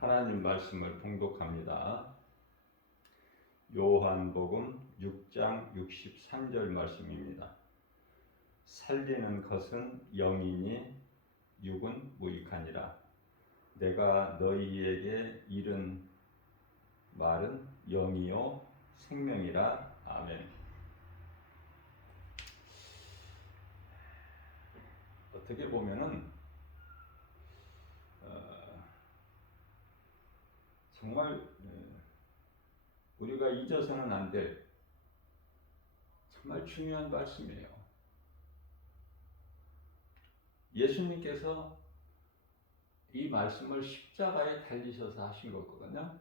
하나님 말씀을 봉독합니다. 요한복음 6장 63절 말씀입니다. 살리는 것은 영이니 육은 무익하니라. 내가 너희에게 이른 말은 영이요 생명이라. 아멘. 어떻게 보면은 정말 우리가 잊어서는 안 될 정말 중요한 말씀이에요. 예수님께서 이 말씀을 십자가에 달리셔서 하신 거거든요.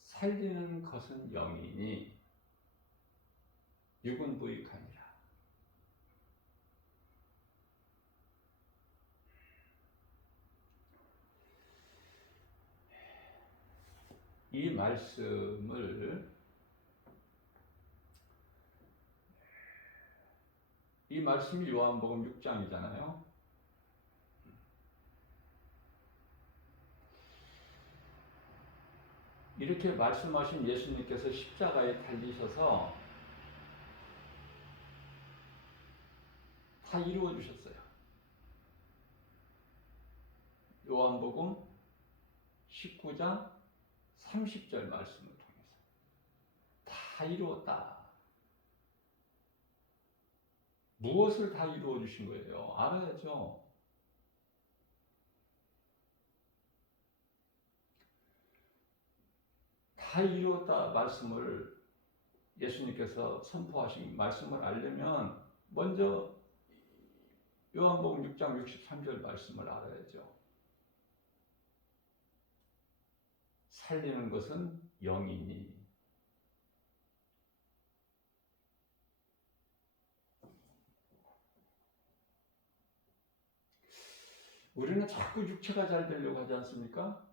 살리는 것은 영이니 육은 무익하니라. 이 말씀이 요한복음 6장이잖아요. 이렇게 말씀하신 예수님께서 십자가에 달리셔서 다 이루어 주셨어요. 요한복음 19장 30절 말씀을 통해서 다 이루었다. 무엇을 다 이루어 주신 거예요? 알아야죠. 다 이루었다 말씀을 예수님께서 선포하신 말씀을 알려면 먼저 요한복음 6장 63절 말씀을 알아야죠. 살리는 것은 영이니 우리는 자꾸 육체가 잘 되려고 하지 않습니까?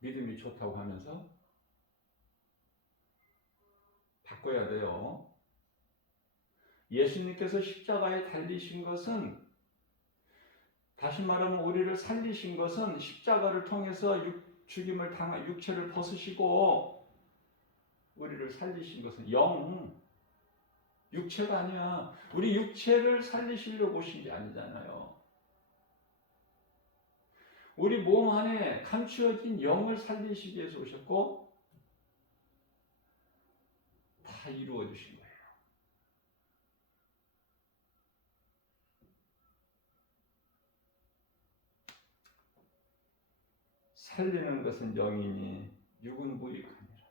믿음이 좋다고 하면서 바꿔야 돼요. 예수님께서 십자가에 달리신 것은, 다시 말하면 우리를 살리신 것은 십자가를 통해서 죽임을 당한 육체를 벗으시고 우리를 살리신 것은 육체가 아니야. 우리 육체를 살리시려고 오신 게 아니잖아요. 우리 몸 안에 감추어진 영을 살리시기 위해서 오셨고 다 이루어 주신 거예요. 살리는 것은 영이니 육은 무익하니라.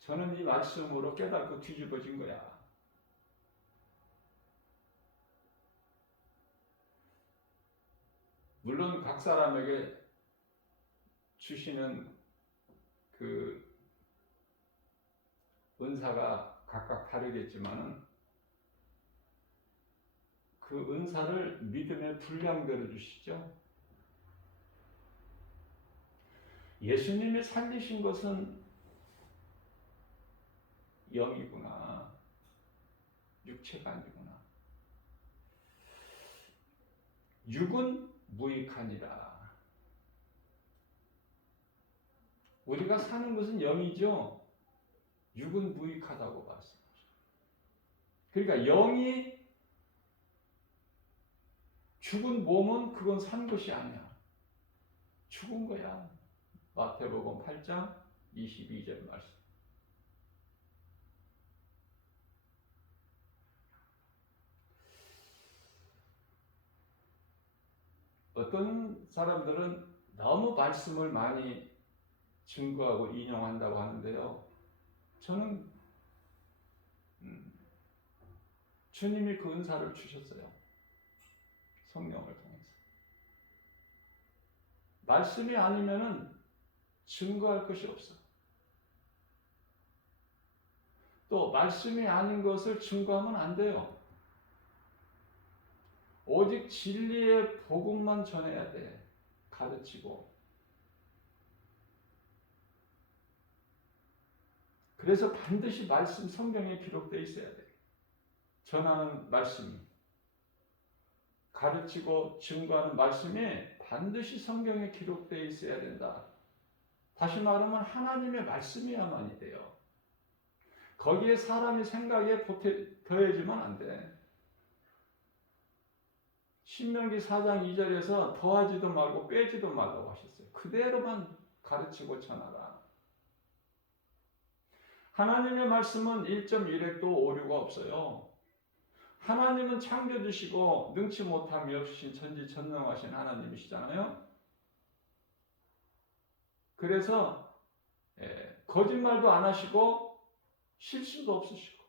저는 이 말씀으로 깨닫고 뒤집어진 거야. 물론 각 사람에게 주시는 그 은사가 각각 다르겠지만은 그 은사를 믿음의 분량대로 주시죠. 예수님이 살리신 것은 영이구나. 육체가 아니구나. 육은 무익하니라. 우리가 사는 것은 영이죠. 육은 무익하다고 말씀하셨어요. 그러니까 영이 죽은 몸은 그건 산 것이 아니야. 죽은 거야. 마태복음 8장 22절 말씀. 어떤 사람들은 너무 말씀을 많이 증거하고 인용한다고 하는데요. 저는 주님이 그 은사를 주셨어요. 성령을 통해서. 말씀이 아니면은 증거할 것이 없어. 또 말씀이 아닌 것을 증거하면 안 돼요. 오직 진리의 복음만 전해야 돼. 가르치고. 그래서 반드시 말씀 성경에 기록되어 있어야 돼. 전하는 말씀, 가르치고 증거하는 말씀이 반드시 성경에 기록되어 있어야 된다. 다시 말하면 하나님의 말씀이야만이 돼요. 거기에 사람이 생각에 더해지면 안 돼. 신명기 4장 2절에서 더하지도 말고 빼지도 말라고 하셨어요. 그대로만 가르치고 전하라. 하나님의 말씀은 1.1획도 오류가 없어요. 하나님은 창조주시고 능치 못함이 없으신 전지전능하신 하나님이시잖아요. 그래서 거짓말도 안 하시고 실수도 없으시고,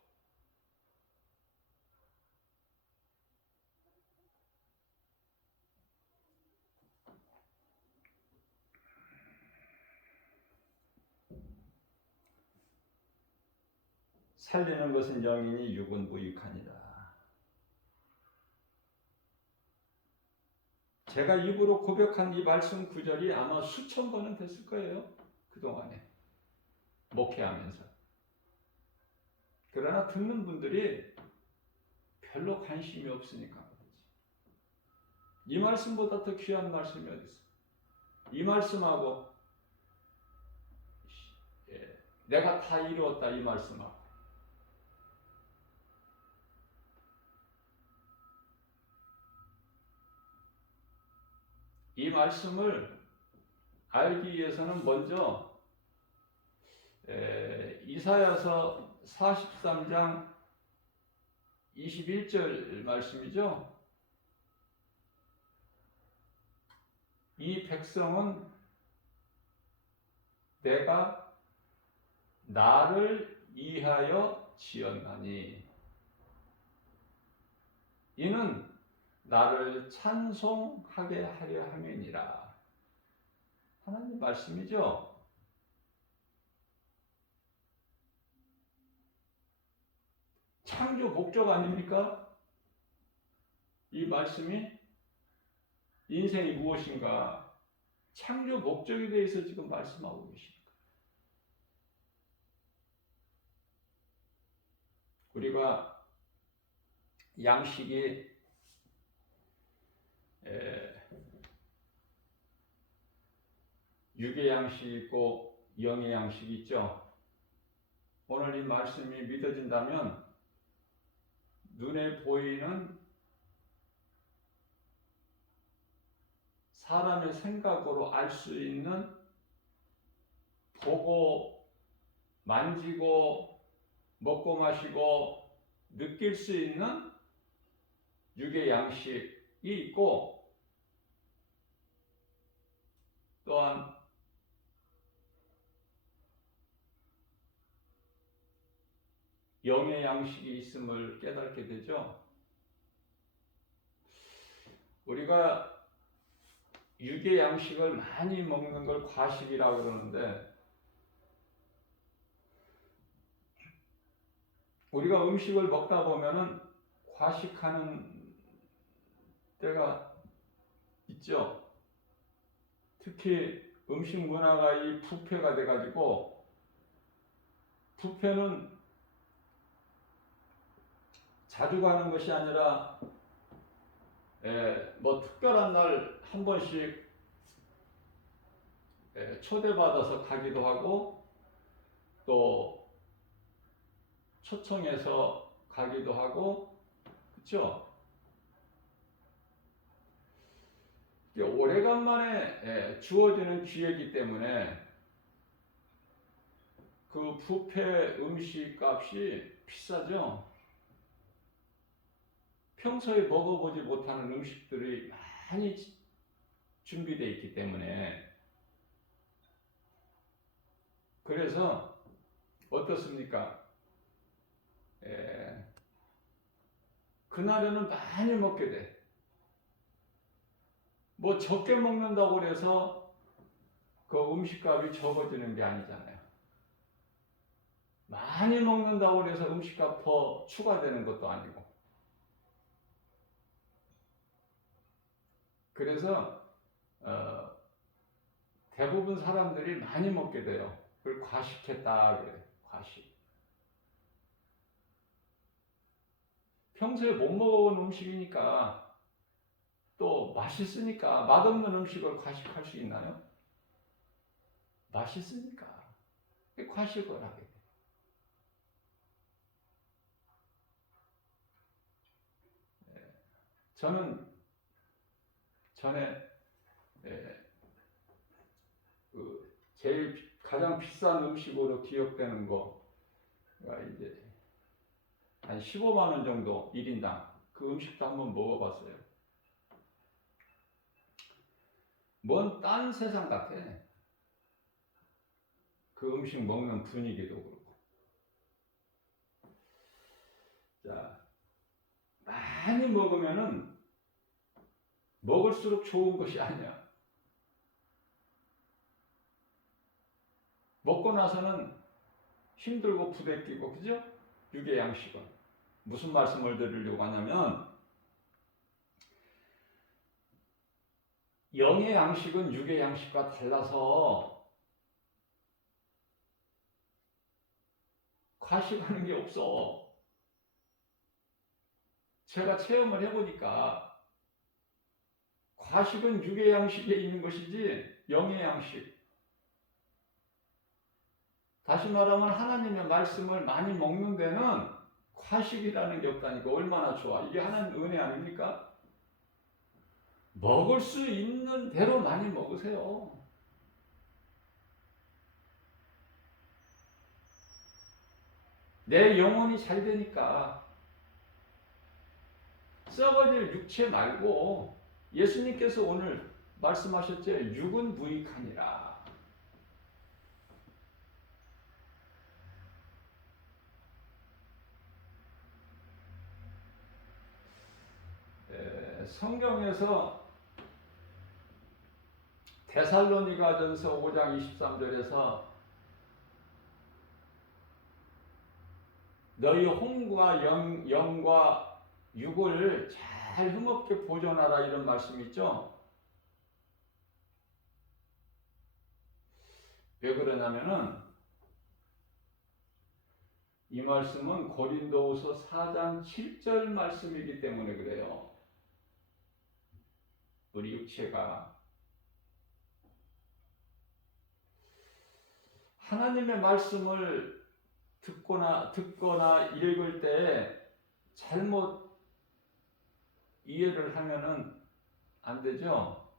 살리는 것은 영이니 육은 무익하니라. 제가 입으로 고백한 이 말씀 구절이 아마 수천 번은 됐을 거예요. 그동안에 목회하면서. 그러나 듣는 분들이 별로 관심이 없으니까 그렇지. 이 말씀보다 더 귀한 말씀이 어디 있어? 이 말씀하고 내가 다 이루었다 이 말씀하고 이 말씀을 알기 위해서는 먼저 이사야서 43장 21절 말씀이죠. 이 백성은 내가 나를 위하여 지었나니 이는 나를 찬송하게 하려 함이니라. 하나님 말씀이죠. 창조 목적 아닙니까? 이 말씀이 인생이 무엇인가 창조 목적에 대해서 지금 말씀하고 계십니다. 우리가 양식이 육의 양식이 있고 영의 양식이 있죠. 오늘 이 말씀이 믿어진다면 눈에 보이는 사람의 생각으로 알 수 있는, 보고 만지고 먹고 마시고 느낄 수 있는 육의 양식이 있고, 또한 영의 양식이 있음을 깨닫게 되죠. 우리가 육의 양식을 많이 먹는 걸 과식이라고 그러는데, 우리가 음식을 먹다 보면은 과식하는 때가 있죠. 특히 음식 문화가 이 부패가 돼가지고, 부패는 자주 가는 것이 아니라 뭐 특별한 날 한 번씩 초대받아서 가기도 하고 또 초청해서 가기도 하고, 그렇죠? 오래간만에 주어지는 기회이기 때문에 그 뷔페 음식 값이 비싸죠. 평소에 먹어보지 못하는 음식들이 많이 준비되어 있기 때문에. 그래서 어떻습니까? 그날에는 많이 먹게 돼. 뭐 적게 먹는다고 해서 그 음식값이 적어지는 게 아니잖아요. 많이 먹는다고 해서 음식값 더 추가되는 것도 아니고. 그래서 대부분 사람들이 많이 먹게 돼요. 그걸 과식했다 그래요. 과식. 평소에 못 먹어본 음식이니까 또 맛있으니까 맛없는 음식을 과식할 수 있나요? 맛있으니까 과식을 하게 돼요. 저는 전에 그 제일 가장 비싼 음식으로 기억되는 거가 이제 한 15만 원 정도 1인당 그 음식도 한번 먹어봤어요. 뭔 딴 세상 같아. 그 음식 먹는 분위기도 그렇고. 자, 많이 먹으면은 먹을수록 좋은 것이 아니야. 먹고 나서는 힘들고 부대끼고, 그죠? 육의 양식은. 무슨 말씀을 드리려고 하냐면, 영의 양식은 육의 양식과 달라서 과식하는 게 없어. 제가 체험을 해보니까 과식은 육의 양식에 있는 것이지 영의 양식. 다시 말하면 하나님의 말씀을 많이 먹는 데는 과식이라는 게 없다니까. 얼마나 좋아. 이게 하나님 은혜 아닙니까? 먹을 수 있는 대로 많이 먹으세요. 내 영혼이 잘 되니까. 썩어질 육체 말고 예수님께서 오늘 말씀하셨죠. 육은 무익하니라. 성경에서 데살로니가전서 5장 23절에서 너희 혼과 영과 육을 잘 흠없게 보존하라 이런 말씀이 있죠. 왜 그러냐면은 이 말씀은 고린도후서 4장 7절 말씀이기 때문에 그래요. 우리 육체가 하나님의 말씀을 듣거나 읽을 때 잘못 이해를 하면은 안 되죠.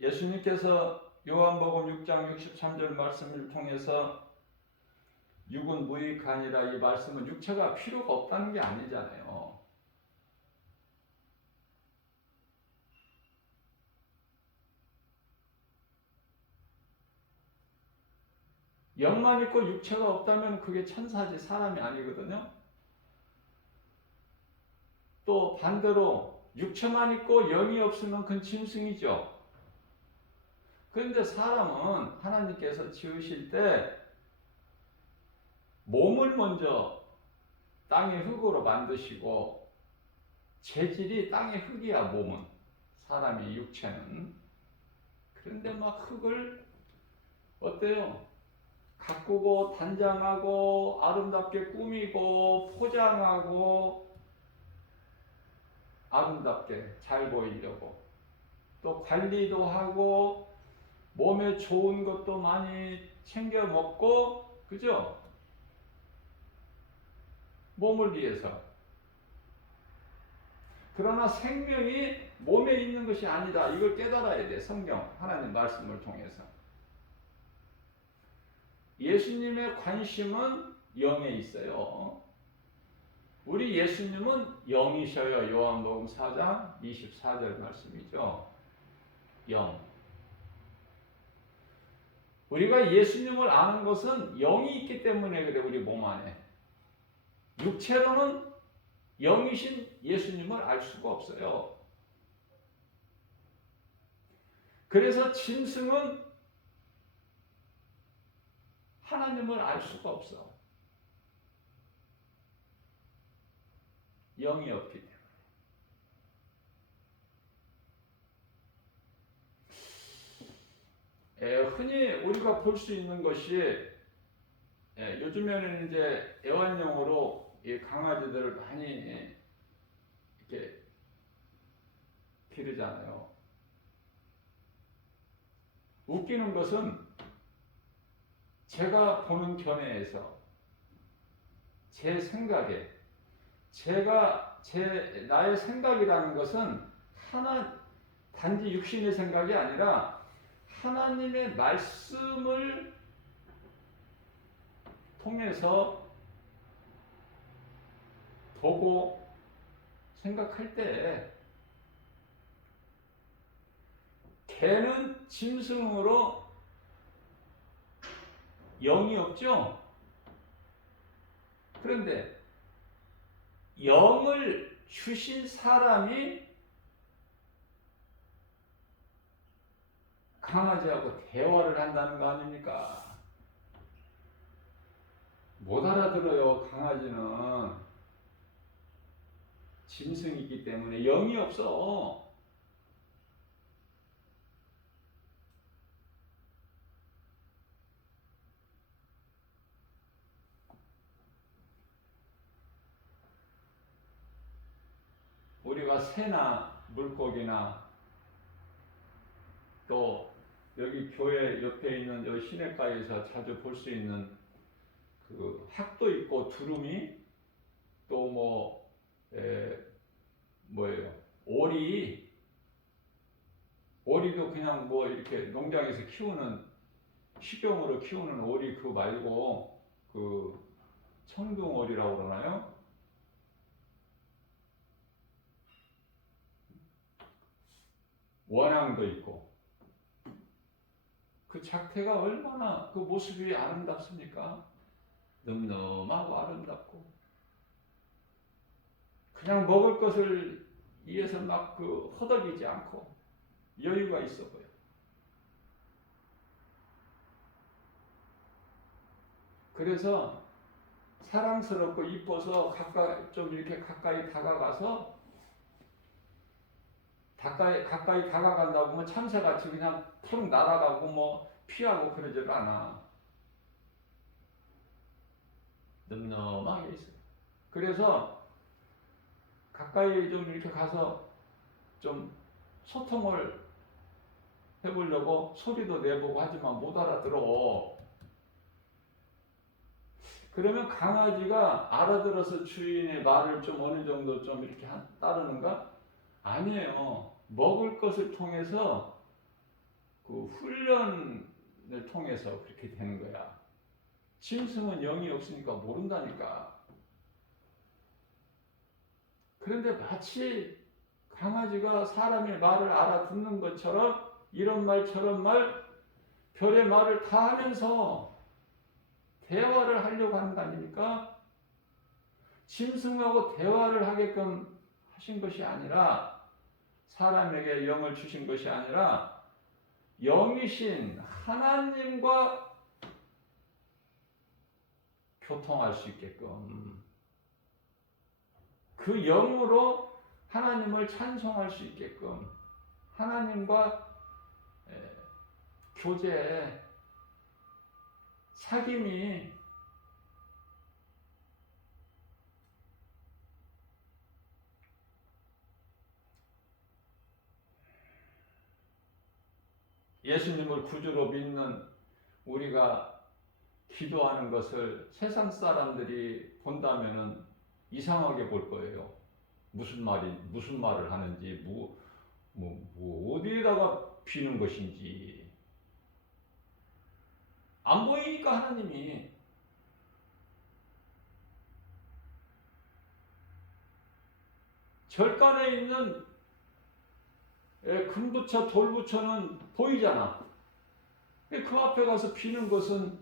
예수님께서 요한복음 6장 63절 말씀을 통해서 육은 무익하니라 이 말씀은 육체가 필요가 없다는 게 아니잖아요. 영만 있고 육체가 없다면 그게 천사지 사람이 아니거든요. 또 반대로 육체만 있고 영이 없으면 그건 짐승이죠. 그런데 사람은 하나님께서 지으실 때 몸을 먼저 땅의 흙으로 만드시고 재질이 땅의 흙이야 몸은 사람의 육체는. 그런데 막 흙을 어때요? 가꾸고 단장하고 아름답게 꾸미고 포장하고 아름답게 잘 보이려고 또 관리도 하고 몸에 좋은 것도 많이 챙겨 먹고 그죠? 몸을 위해서. 그러나 생명이 몸에 있는 것이 아니다. 이걸 깨달아야 돼. 성경 하나님 말씀을 통해서. 예수님의 관심은 영에 있어요. 우리 예수님은 영이셔요. 요한복음 4장 24절 말씀이죠. 영. 우리가 예수님을 아는 것은 영이 있기 때문에 그래. 우리 몸 안에. 육체로는 영이신 예수님을 알 수가 없어요. 그래서 짐승은 하나님을 알 수가 없어. 영이 없기 때문에. 흔히 우리가 볼 수 있는 것이 요즘에는 이제 애완용으로 이 강아지들을 많이 이렇게 기르잖아요. 웃기는 것은 제가 보는 견해에서 제 생각에 나의 생각이라는 것은 단지 육신의 생각이 아니라 하나님의 말씀을 통해서 보고 생각할 때 개는 짐승으로 영이 없죠? 그런데 영을 주신 사람이 강아지하고 대화를 한다는 거 아닙니까? 못 알아들어요. 강아지는 짐승이기 때문에 영이 없어. 우리가 새나 물고기나 또 여기 교회 옆에 있는 여 시내가에서 자주 볼 수 있는 그 학도 있고 두루미 또 뭐예요? 오리도 그냥 뭐 이렇게 농장에서 키우는 식용으로 키우는 오리 그거 말고 그 청둥오리라고 그러나요? 원앙도 있고 그 작태가 얼마나 그 모습이 아름답습니까? 늠름하고 아름답고 그냥 먹을 것을 위해서 막 그 허덕이지 않고 여유가 있어 보여. 그래서 사랑스럽고 이뻐서 좀 이렇게 가까이 다가가서 가까이 다가간다고 하면 참새같이 그냥 푹 날아가고 뭐 피하고 그러질 않아. 늠름하게 있어요. 그래서 가까이 좀 이렇게 가서 좀 소통을 해보려고 소리도 내보고 하지만 못 알아들어. 그러면 강아지가 알아들어서 주인의 말을 좀 어느 정도 좀 이렇게 따르는가? 아니에요. 먹을 것을 통해서 그 훈련을 통해서 그렇게 되는 거야. 짐승은 영이 없으니까 모른다니까. 그런데 마치 강아지가 사람의 말을 알아듣는 것처럼 이런 말 저런 말 별의 말을 다 하면서 대화를 하려고 하는 거 아닙니까? 짐승하고 대화를 하게끔 하신 것이 아니라 사람에게 영을 주신 것이 아니라 영이신 하나님과 교통할 수 있게끔 그 영으로 하나님을 찬송할 수 있게끔 하나님과 교제, 사귐이 예수님을 구주로 믿는 우리가 기도하는 것을 세상 사람들이 본다면은 이상하게 볼 거예요. 무슨 말을 하는지, 어디에다가 비는 것인지. 안 보이니까 하나님이. 절간에 있는 금부처, 돌부처는 보이잖아. 그 앞에 가서 비는 것은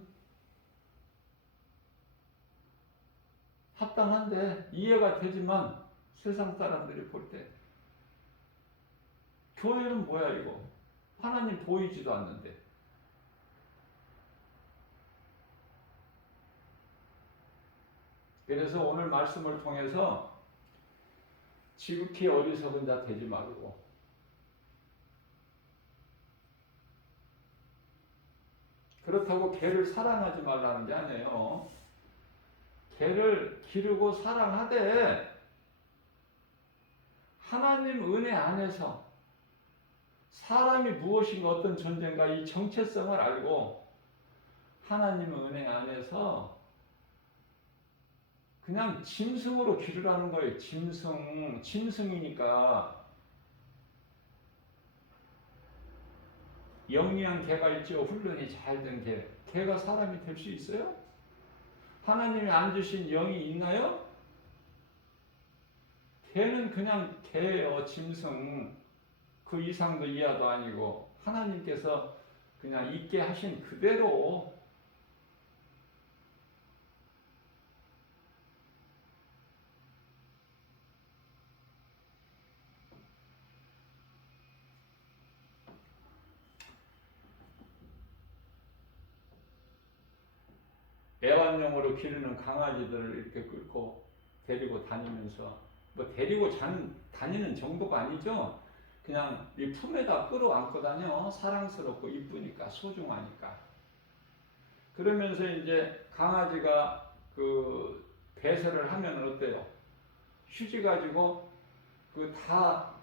합당한데 이해가 되지만 세상 사람들이 볼 때 교회는 뭐야 이거? 하나님 보이지도 않는데. 그래서 오늘 말씀을 통해서 지극히 어리석은 자 되지 말고 그렇다고 개를 사랑하지 말라는 게 아니에요. 걔를 기르고 사랑하되 하나님 은혜 안에서 사람이 무엇인가 어떤 존재인가 이 정체성을 알고 하나님 은혜 안에서 그냥 짐승으로 기르라는 거예요. 짐승이니까 영리한 개가 있죠. 훈련이 잘 된 개. 개가 사람이 될 수 있어요? 하나님이 안 주신 영이 있나요? 개는 그냥 개예요. 짐승. 그 이상도 이하도 아니고 하나님께서 그냥 있게 하신 그대로 애완용으로 기르는 강아지들을 이렇게 끌고 데리고 다니면서 뭐 데리고 다니는 정도가 아니죠. 그냥 이 품에다 끌어안고 다녀. 사랑스럽고 이쁘니까 소중하니까. 그러면서 이제 강아지가 그 배설을 하면 어때요? 휴지 가지고 그 다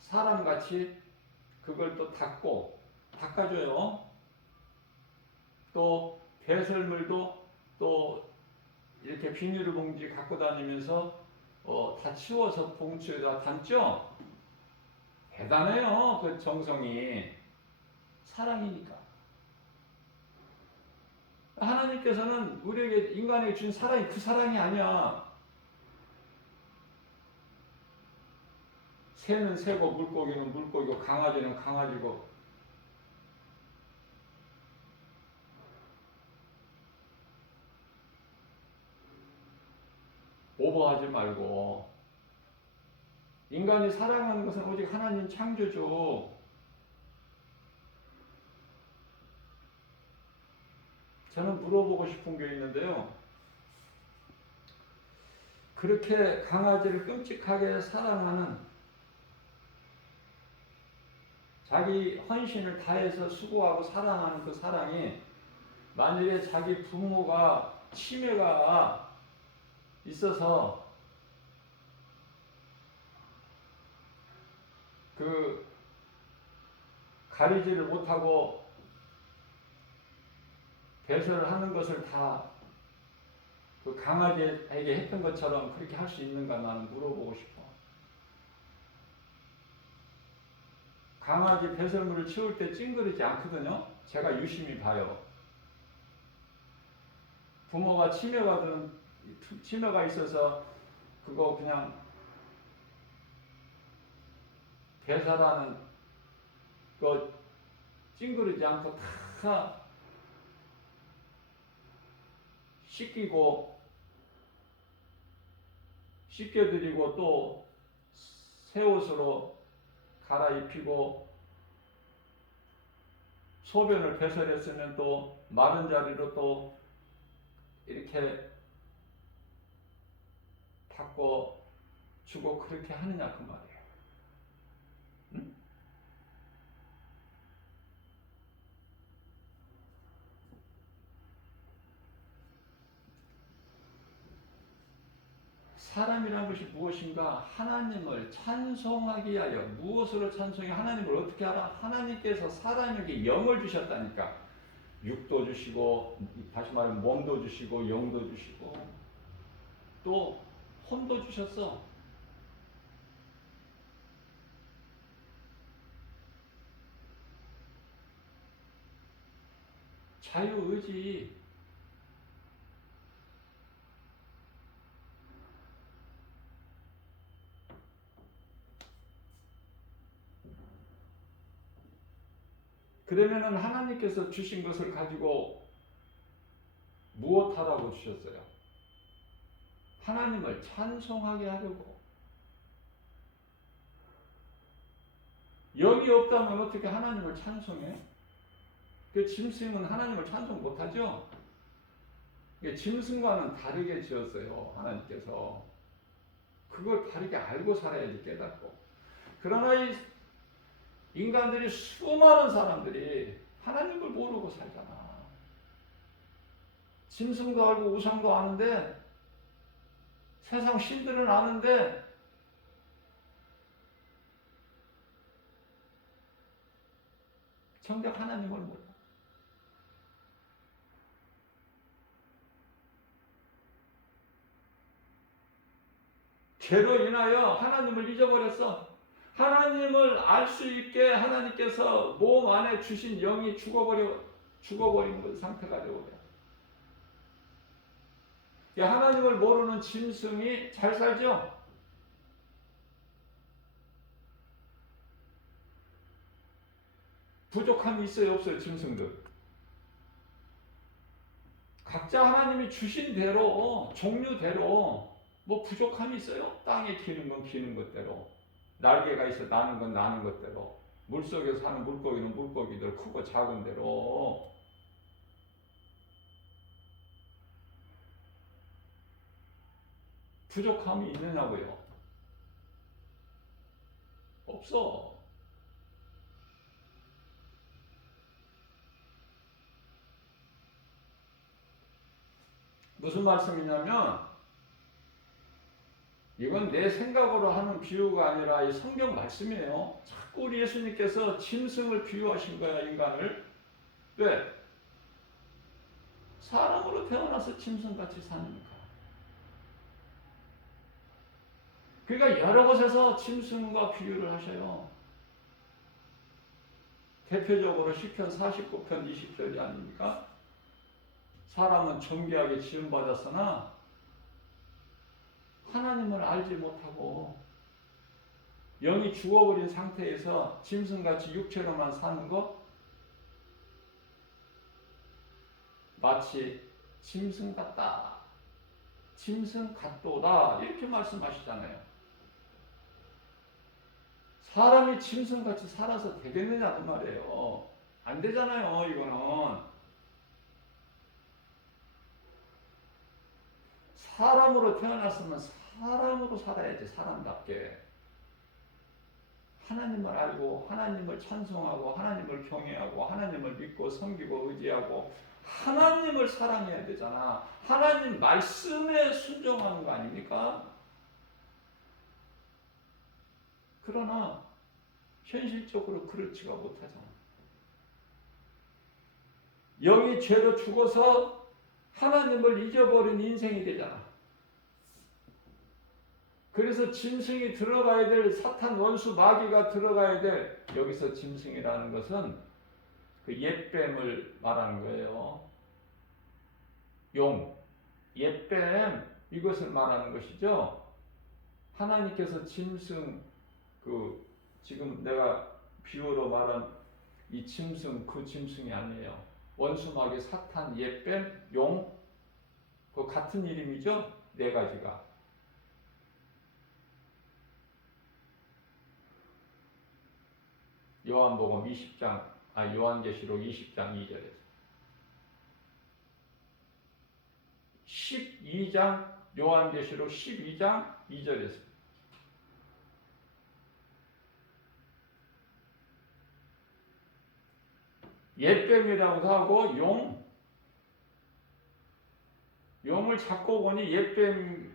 사람같이 그걸 또 닦아줘요. 또 배설물도 또 이렇게 비닐봉지 갖고 다니면서 다 치워서 봉투에다 담죠? 대단해요. 그 정성이. 사랑이니까. 하나님께서는 우리에게 인간에게 준 사랑이 그 사랑이 아니야. 새는 새고 물고기는 물고기고 강아지는 강아지고. 오버하지 말고. 인간이 사랑하는 것은 오직 하나님 창조죠. 저는 물어보고 싶은 게 있는데요. 그렇게 강아지를 끔찍하게 사랑하는, 자기 헌신을 다해서 수고하고 사랑하는 그 사랑이 만일에 자기 부모가 치매가 있어서 그 가리지를 못하고 배설을 하는 것을 다 그 강아지에게 했던 것처럼 그렇게 할 수 있는가 나는 물어보고 싶어. 강아지 배설물을 치울 때 찡그리지 않거든요. 제가 유심히 봐요. 부모가 치매가 있어서 그거 그냥 배설하는 거 찡그리지 않고 다 씻겨드리고 또 새 옷으로 갈아입히고 소변을 배설했으면 또 마른 자리로 또 이렇게 바꿔 주고 그렇게 하느냐 그 말이에요. 응? 사람이라는 것이 무엇인가? 하나님을 찬송하기 위하여. 무엇으로 찬송해? 하나님을 어떻게 알아? 하나님께서 사람에게 영을 주셨다니까. 육도 주시고, 다시 말하면 몸도 주시고, 영도 주시고, 또 혼도 주셨어. 자유의지. 그러면은 하나님께서 주신 것을 가지고 무엇하라고 주셨어요? 하나님을 찬송하게 하려고. 영이 없다면 어떻게 하나님을 찬송해? 그 짐승은 하나님을 찬송 못하죠? 짐승과는 다르게 지었어요. 하나님께서. 그걸 다르게 알고 살아야지 깨닫고. 그러나 이 인간들이, 수많은 사람들이 하나님을 모르고 살잖아. 짐승도 알고 우상도 아는데, 세상 신들은 아는데 정작 하나님을 몰라. 죄로 인하여 하나님을 잊어버렸어. 하나님을 알 수 있게 하나님께서 몸 안에 주신 영이 죽어버린 그 상태가 되어버려. 하나님을 모르는 짐승이 잘 살죠? 부족함이 있어요, 없어요, 짐승들? 각자 하나님이 주신 대로, 종류대로 뭐 부족함이 있어요? 땅에 기는 건 기는 것대로, 날개가 있어 나는 건 나는 것대로, 물속에 사는 물고기는 물고기들 크고 작은 대로. 부족함이 있느냐고요? 없어. 무슨 말씀이냐면, 이건 내 생각으로 하는 비유가 아니라 이 성경 말씀이에요. 자꾸 우리 예수님께서 짐승을 비유하신 거야, 인간을. 왜? 사람으로 태어나서 짐승같이 사니까. 그러니까 여러 곳에서 짐승과 비유를 하셔요. 대표적으로 시편 49편 20절이 아닙니까? 사람은 존귀하게 지음받았으나 하나님을 알지 못하고 영이 죽어버린 상태에서 짐승같이 육체로만 사는 것, 마치 짐승 같다, 짐승 같도다, 이렇게 말씀하시잖아요. 사람이 짐승같이 살아서 되겠느냐 그 말이에요. 안 되잖아요, 이거는. 사람으로 태어났으면 사람으로 살아야지, 사람답게. 하나님을 알고 하나님을 찬송하고 하나님을 경외하고 하나님을 믿고 섬기고 의지하고 하나님을 사랑해야 되잖아. 하나님 말씀에 순종하는 거 아닙니까? 그러나 현실적으로 그렇지가 못하잖아. 영이 죄로 죽어서 하나님을 잊어버린 인생이 되잖아. 그래서 짐승이 들어가야 될, 사탄 원수 마귀가 들어가야 될, 여기서 짐승이라는 것은 그 옛뱀을 말하는 거예요. 용, 옛뱀, 이것을 말하는 것이죠. 하나님께서 짐승, 지금 내가 비유로 말한 이 짐승, 그 짐승이 아니에요. 원수 마귀, 사탄, 옛뱀, 용, 그 같은 이름이죠. 네 가지가. 요한복음 20장, 요한계시록 20장 2절에서 12장, 요한계시록 12장 2절에서 옛뱀이라고 하고 용을 잡고 보니 옛뱀이요,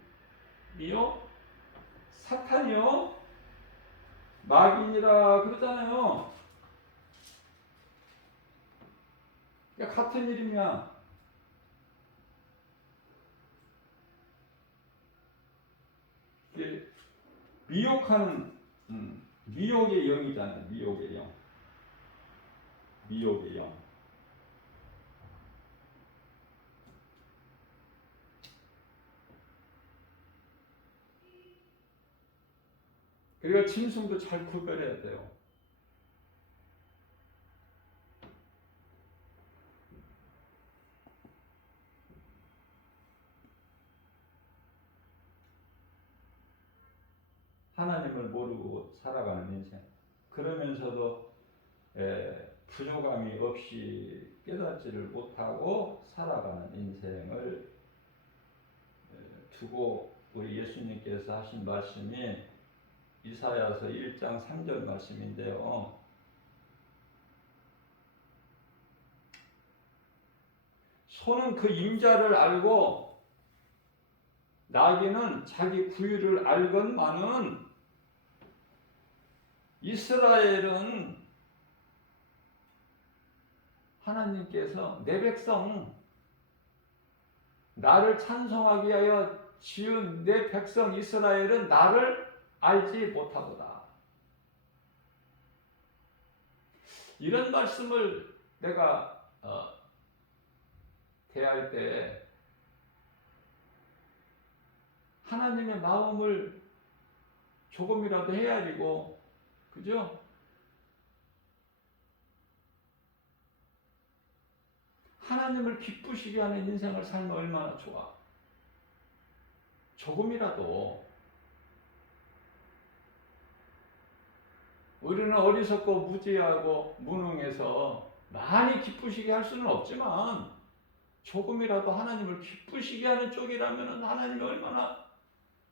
사탄이요, 마귀니라 그러잖아요. 그러니까 같은 이름이야. 미혹하는, 미혹의 영이잖아요. 미혹의 영. 미혹의 영. 그러니까 짐승도 잘 구별해야 돼요. 하나님을 모르고 살아가는 인생. 그러면서도 부족함이 없이 깨닫지를 못하고 살아가는 인생을 두고 우리 예수님께서 하신 말씀이 이사야서 1장 3절 말씀인데요. 소는 그 임자를 알고 나귀는 자기 부위를 알건만은 이스라엘은 하나님께서 내 백성 나를 찬송하기 위하여 지은 내 백성 이스라엘은 나를 알지 못하도다. 이런 말씀을 내가 대할 때 하나님의 마음을 조금이라도 헤아리고, 그죠? 하나님을 기쁘시게 하는 인생을 살면 얼마나 좋아. 조금이라도. 우리는 어리석고 무지하고 무능해서 많이 기쁘시게 할 수는 없지만 조금이라도 하나님을 기쁘시게 하는 쪽이라면 하나님이 얼마나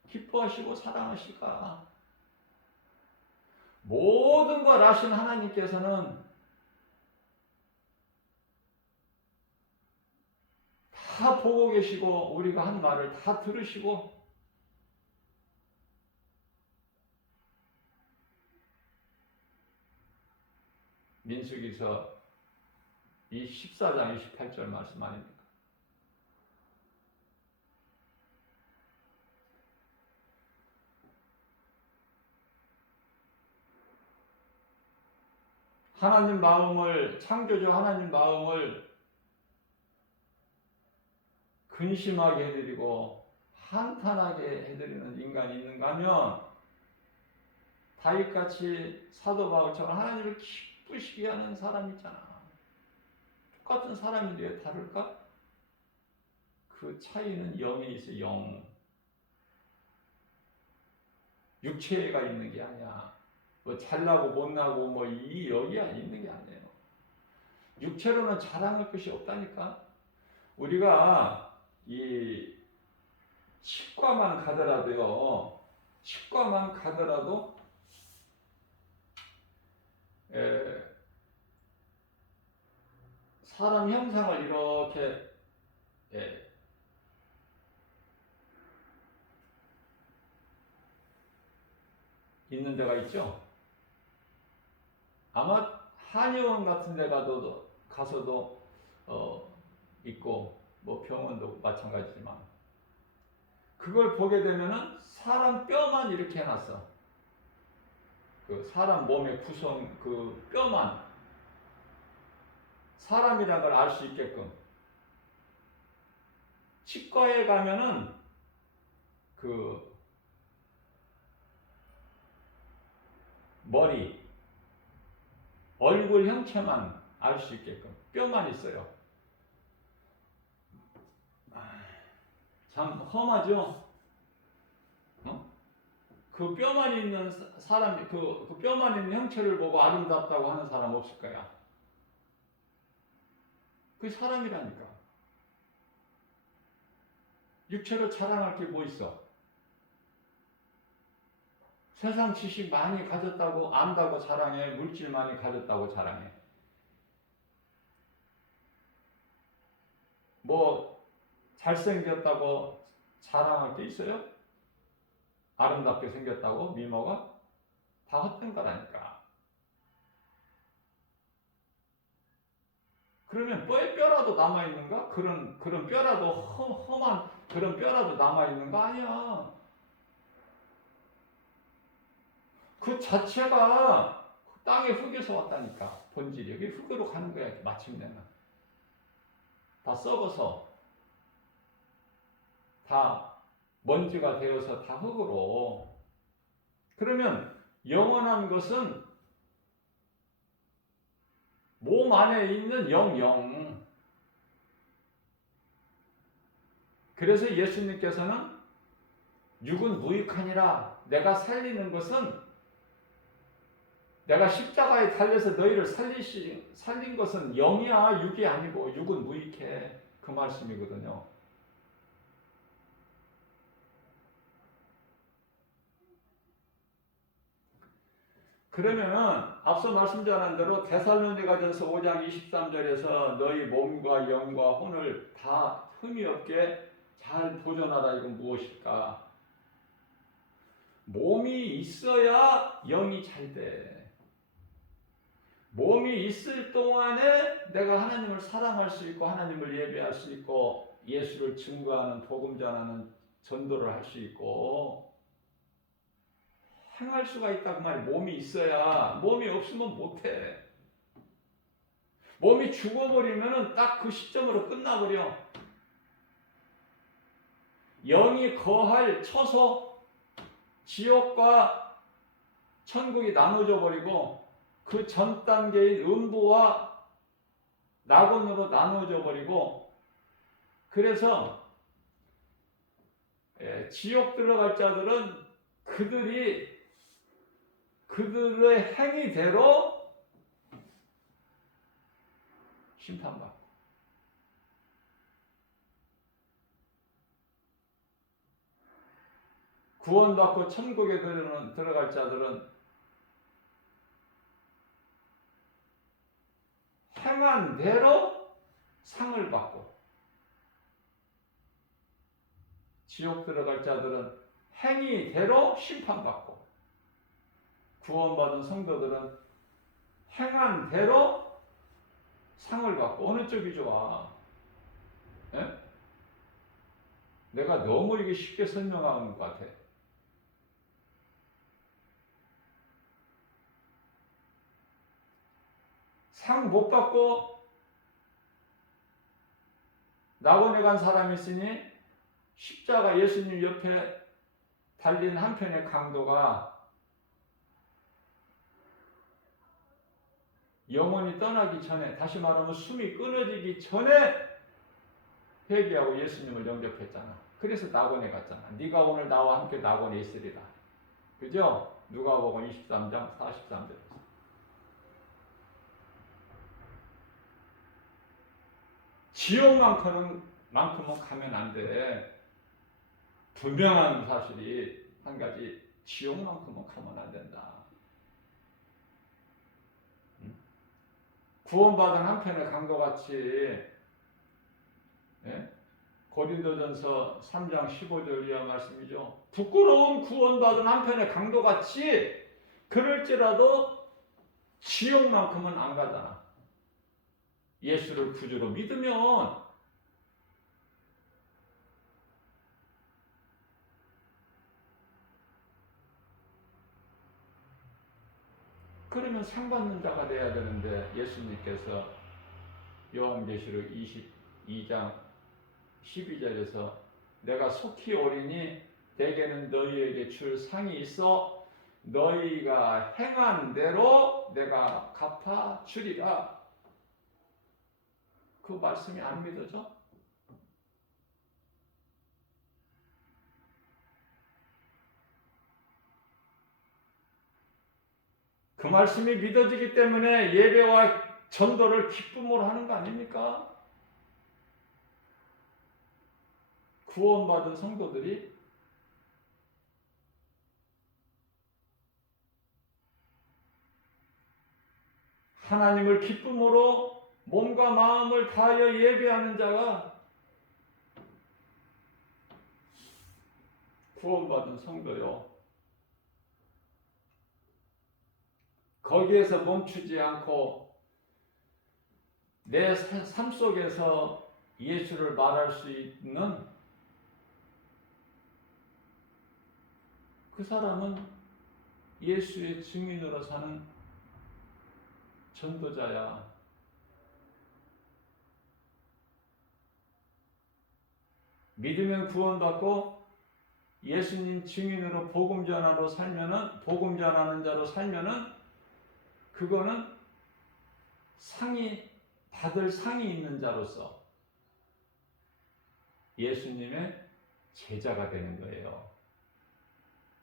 기뻐하시고 사랑하실까. 모든 걸 아신 하나님께서는 다 보고 계시고 우리가 한 말을 다 들으시고 민수기서 이 14장 28절 말씀 아닙니까? 하나님 마음을, 창조주 하나님 마음을 근심하게 해드리고 한탄하게 해드리는 인간이 있는가 하면 다윗같이 사도 바울처럼 하나님을 기쁘시게 하는 사람 있잖아. 똑같은 사람인데 왜 다를까? 그 차이는 영에 있어. 영. 육체가 있는 게 아니야. 뭐 잘나고 못나고 뭐 이 여기 있는 게 아니에요. 육체로는 자랑할 것이 없다니까. 우리가 이 치과만 가더라도요. 치과만 가더라도 사람 형상을 이렇게 있는 데가 있죠. 아마 한의원 같은 데 가서도 있고 뭐 병원도 마찬가지지만 그걸 보게 되면은 사람 뼈만 이렇게 해놨어. 그 사람 몸의 구성 그 뼈만 사람이라는 걸 알 수 있게끔. 치과에 가면은 그 머리, 얼굴 형체만 알 수 있게끔 뼈만 있어요. 참 험하죠? 그 뼈만 있는 사람이 그 뼈만 있는 형체를 보고 아름답다고 하는 사람 없을 거야. 그게 사람이라니까. 육체로 자랑할 게 뭐 있어? 세상 지식 많이 가졌다고 안다고 자랑해. 물질 많이 가졌다고 자랑해. 뭐 잘생겼다고 자랑할 게 있어요? 아름답게 생겼다고 미모가? 다 헛된 거라니까. 그러면 뼈라도 남아있는가? 그런 뼈라도 험한 그런 뼈라도 남아있는가? 아니야. 그 자체가 땅의 흙에서 왔다니까. 본질이 여기 흙으로 가는 거야. 마침내는 다 썩어서 다 먼지가 되어서 다 흙으로. 그러면 영원한 것은 몸 안에 있는 영. 그래서 예수님께서는 육은 무익하니라. 내가 살리는 것은 내가 십자가에 달려서 너희를 살린 것은 영이야. 육이 아니고 육은 무익해. 그 말씀이거든요. 그러면은 앞서 말씀드린 대로 데살로니가전서 5장 23절에서 너희 몸과 영과 혼을 다 흠이 없게 잘 보존하라. 이건 무엇일까? 몸이 있어야 영이 잘 돼. 몸이 있을 동안에 내가 하나님을 사랑할 수 있고 하나님을 예배할 수 있고 예수를 증거하는 복음 전하는 전도를 할 수 있고 행할 수가 있다고 말이야. 몸이 있어야. 몸이 없으면 못해. 몸이 죽어버리면 딱 그 시점으로 끝나버려. 영이 거할 처소, 지옥과 천국이 나눠져 버리고 그 전 단계인 음부와 낙원으로 나눠져 버리고 그래서 지옥 들어갈 자들은 그들의 행위대로 심판받고 구원받고 천국에 들어갈 자들은 행한 대로 상을 받고 지옥 들어갈 자들은 행위대로 심판받고 구원받은 성도들은 행한 대로 상을 받고 어느 쪽이 좋아? 에? 내가 너무 이게 쉽게 설명하는 것 같아. 상 못 받고 낙원에 간 사람이 있으니 십자가 예수님 옆에 달린 한편의 강도가 영혼이 떠나기 전에, 다시 말하면 숨이 끊어지기 전에 회개하고 예수님을 영접했잖아. 그래서 낙원에 갔잖아. 네가 오늘 나와 함께 낙원에 있으리라. 그죠? 누가복음 23장 43절. 지옥만큼은 가면 안 돼. 분명한 사실이 한 가지, 지옥만큼은 가면 안 된다. 구원받은 한편의 강도같이, 예? 고린도전서 3장 15절 이하 말씀이죠. 부끄러운 구원받은 한편의 강도같이 그럴지라도 지옥만큼은 안 가잖아. 예수를 구주로 믿으면. 그러면 상 받는 자가 돼야 되는데 예수님께서 요한계시록 22장 12절에서 내가 속히 오리니 대개는 너희에게 줄 상이 있어 너희가 행한 대로 내가 갚아 주리라. 그 말씀이 안 믿어져? 그 말씀이 믿어지기 때문에 예배와 전도를 기쁨으로 하는 거 아닙니까? 구원받은 성도들이 하나님을 기쁨으로 몸과 마음을 다하여 예배하는 자가 구원받은 성도요. 거기에서 멈추지 않고 내 삶 속에서 예수를 말할 수 있는 그 사람은 예수의 증인으로 사는 전도자야. 믿으면 구원받고 예수님 증인으로 복음 전하러 살면은, 복음 전하는 자로 살면은 그거는 받을 상이 있는 자로서 예수님의 제자가 되는 거예요.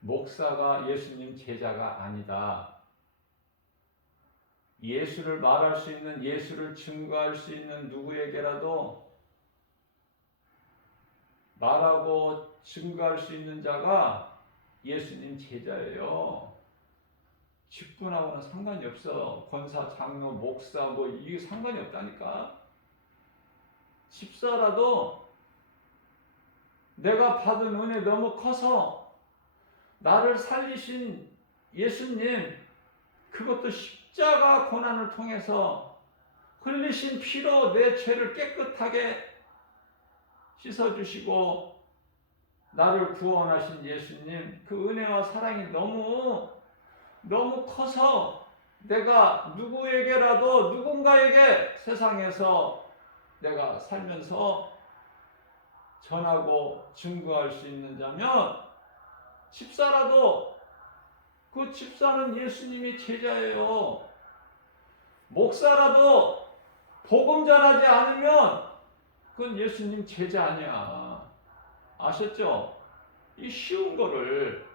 목사가 예수님 제자가 아니다. 예수를 말할 수 있는, 예수를 증거할 수 있는 누구에게라도 말하고 증거할 수 있는 자가 예수님 제자예요. 직분하고는 상관이 없어. 권사, 장로, 목사 뭐 이게 상관이 없다니까. 집사라도 내가 받은 은혜 너무 커서 나를 살리신 예수님, 그것도 십자가 고난을 통해서 흘리신 피로 내 죄를 깨끗하게 씻어주시고 나를 구원하신 예수님, 그 은혜와 사랑이 너무 커서 내가 누구에게라도 누군가에게 세상에서 내가 살면서 전하고 증거할 수 있는 자면 집사라도 그 집사는 예수님이 제자예요. 목사라도 복음 전하지 않으면 그건 예수님 제자 아니야. 아셨죠? 이 쉬운 거를.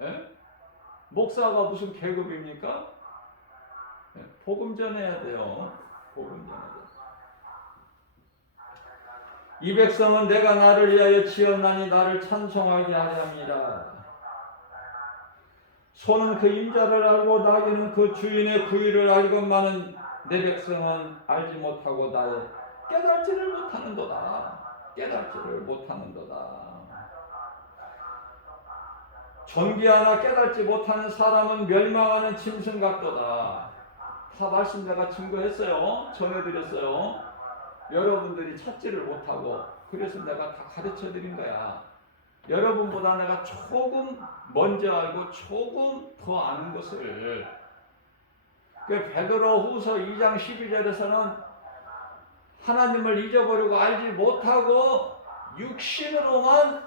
에? 목사가 무슨 계급입니까? 복음 전해야 돼요. 복음 전해야 돼요. 이 백성은 내가 나를 위하여 지었나니 나를 찬송하게 하려 함이라. 소는 그 임자를 알고 나귀는 그 주인의 구유를 알건만은 내 백성은 알지 못하고 나의 깨달지를 못하는도다. 깨달지를 못하는도다. 존귀하나 깨달지 못하는 사람은 멸망하는 짐승 같도다. 다 말씀 내가 증거했어요. 전해드렸어요. 여러분들이 찾지를 못하고 그래서 내가 다 가르쳐드린 거야. 여러분보다 내가 조금 먼저 알고 조금 더 아는 것을. 그 베드로후서 2장 12절에서는 하나님을 잊어버리고 알지 못하고 육신으로만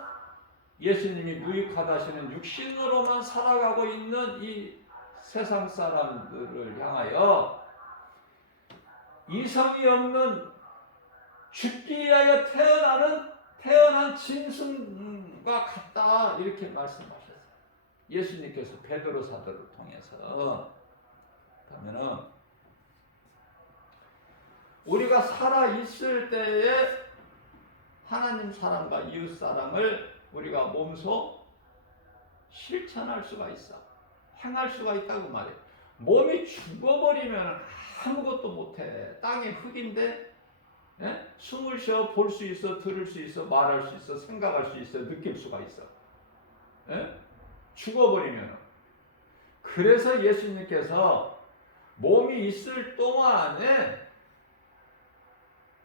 예수님이 무익하다 하시는 육신으로만 살아가고 있는 이 세상 사람들을 향하여 이성이 없는 죽기 위하여 태어난 짐승과 같다 이렇게 말씀하셨어요. 예수님께서 베드로 사도를 통해서. 그러면은 우리가 살아 있을 때에 하나님 사랑과 이웃 사랑을 우리가 몸소 실천할 수가 있어. 행할 수가 있다고 말해요. 몸이 죽어버리면 아무것도 못해. 땅의 흙인데 숨을 쉬어 볼 수 있어, 들을 수 있어, 말할 수 있어, 생각할 수 있어, 느낄 수가 있어. 죽어버리면. 그래서 예수님께서 몸이 있을 동안에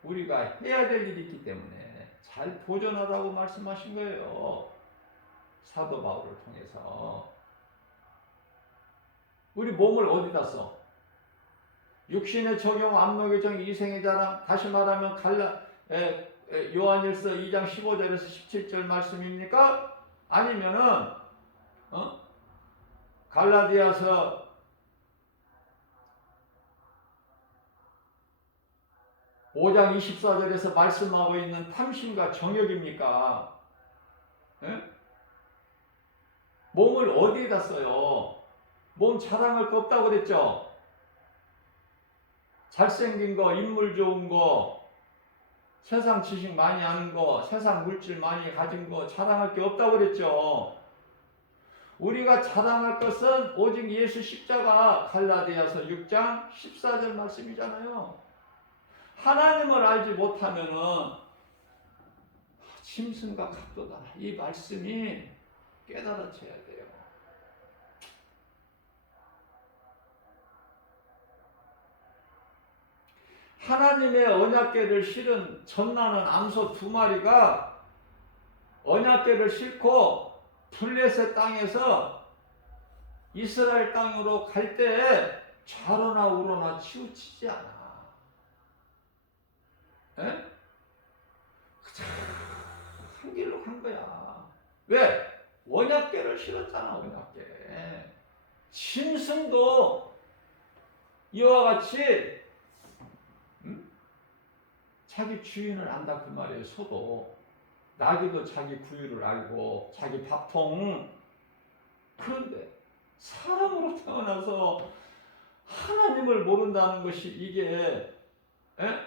우리가 해야 될 일이 있기 때문에 잘 보존하라고 말씀하신 거예요. 사도 바울을 통해서. 우리 몸을 어디다 써? 육신의 적용, 안목의 정, 이생의 자랑. 다시 말하면 요한일서 2장 15절에서 17절 말씀입니까? 아니면은 갈라디아서 5장 24절에서 말씀하고 있는 탐심과 정욕입니까? 몸을 어디에다 써요? 몸 자랑할 거 없다고 그랬죠? 잘생긴 거, 인물 좋은 거, 세상 지식 많이 아는 거, 세상 물질 많이 가진 거 자랑할 게 없다고 그랬죠? 우리가 자랑할 것은 오직 예수 십자가, 갈라디아서 6장 14절 말씀이잖아요. 하나님을 알지 못하면은 짐승과 같도다. 이 말씀이 깨달아져야 돼요. 하나님의 언약궤를 실은 전나는 암소 2마리가 언약궤를 싣고 블레셋 땅에서 이스라엘 땅으로 갈 때에 좌로나 우로나 치우치지 않아. 한 길로 간 거야. 왜? 언약궤를 실었잖아. 언약궤. 짐승도 이와 같이 자기 주인을 안다 그 말이에요. 소도. 나귀도 자기 구유를 알고 자기 밥통. 그런데 사람으로 태어나서 하나님을 모른다는 것이 이게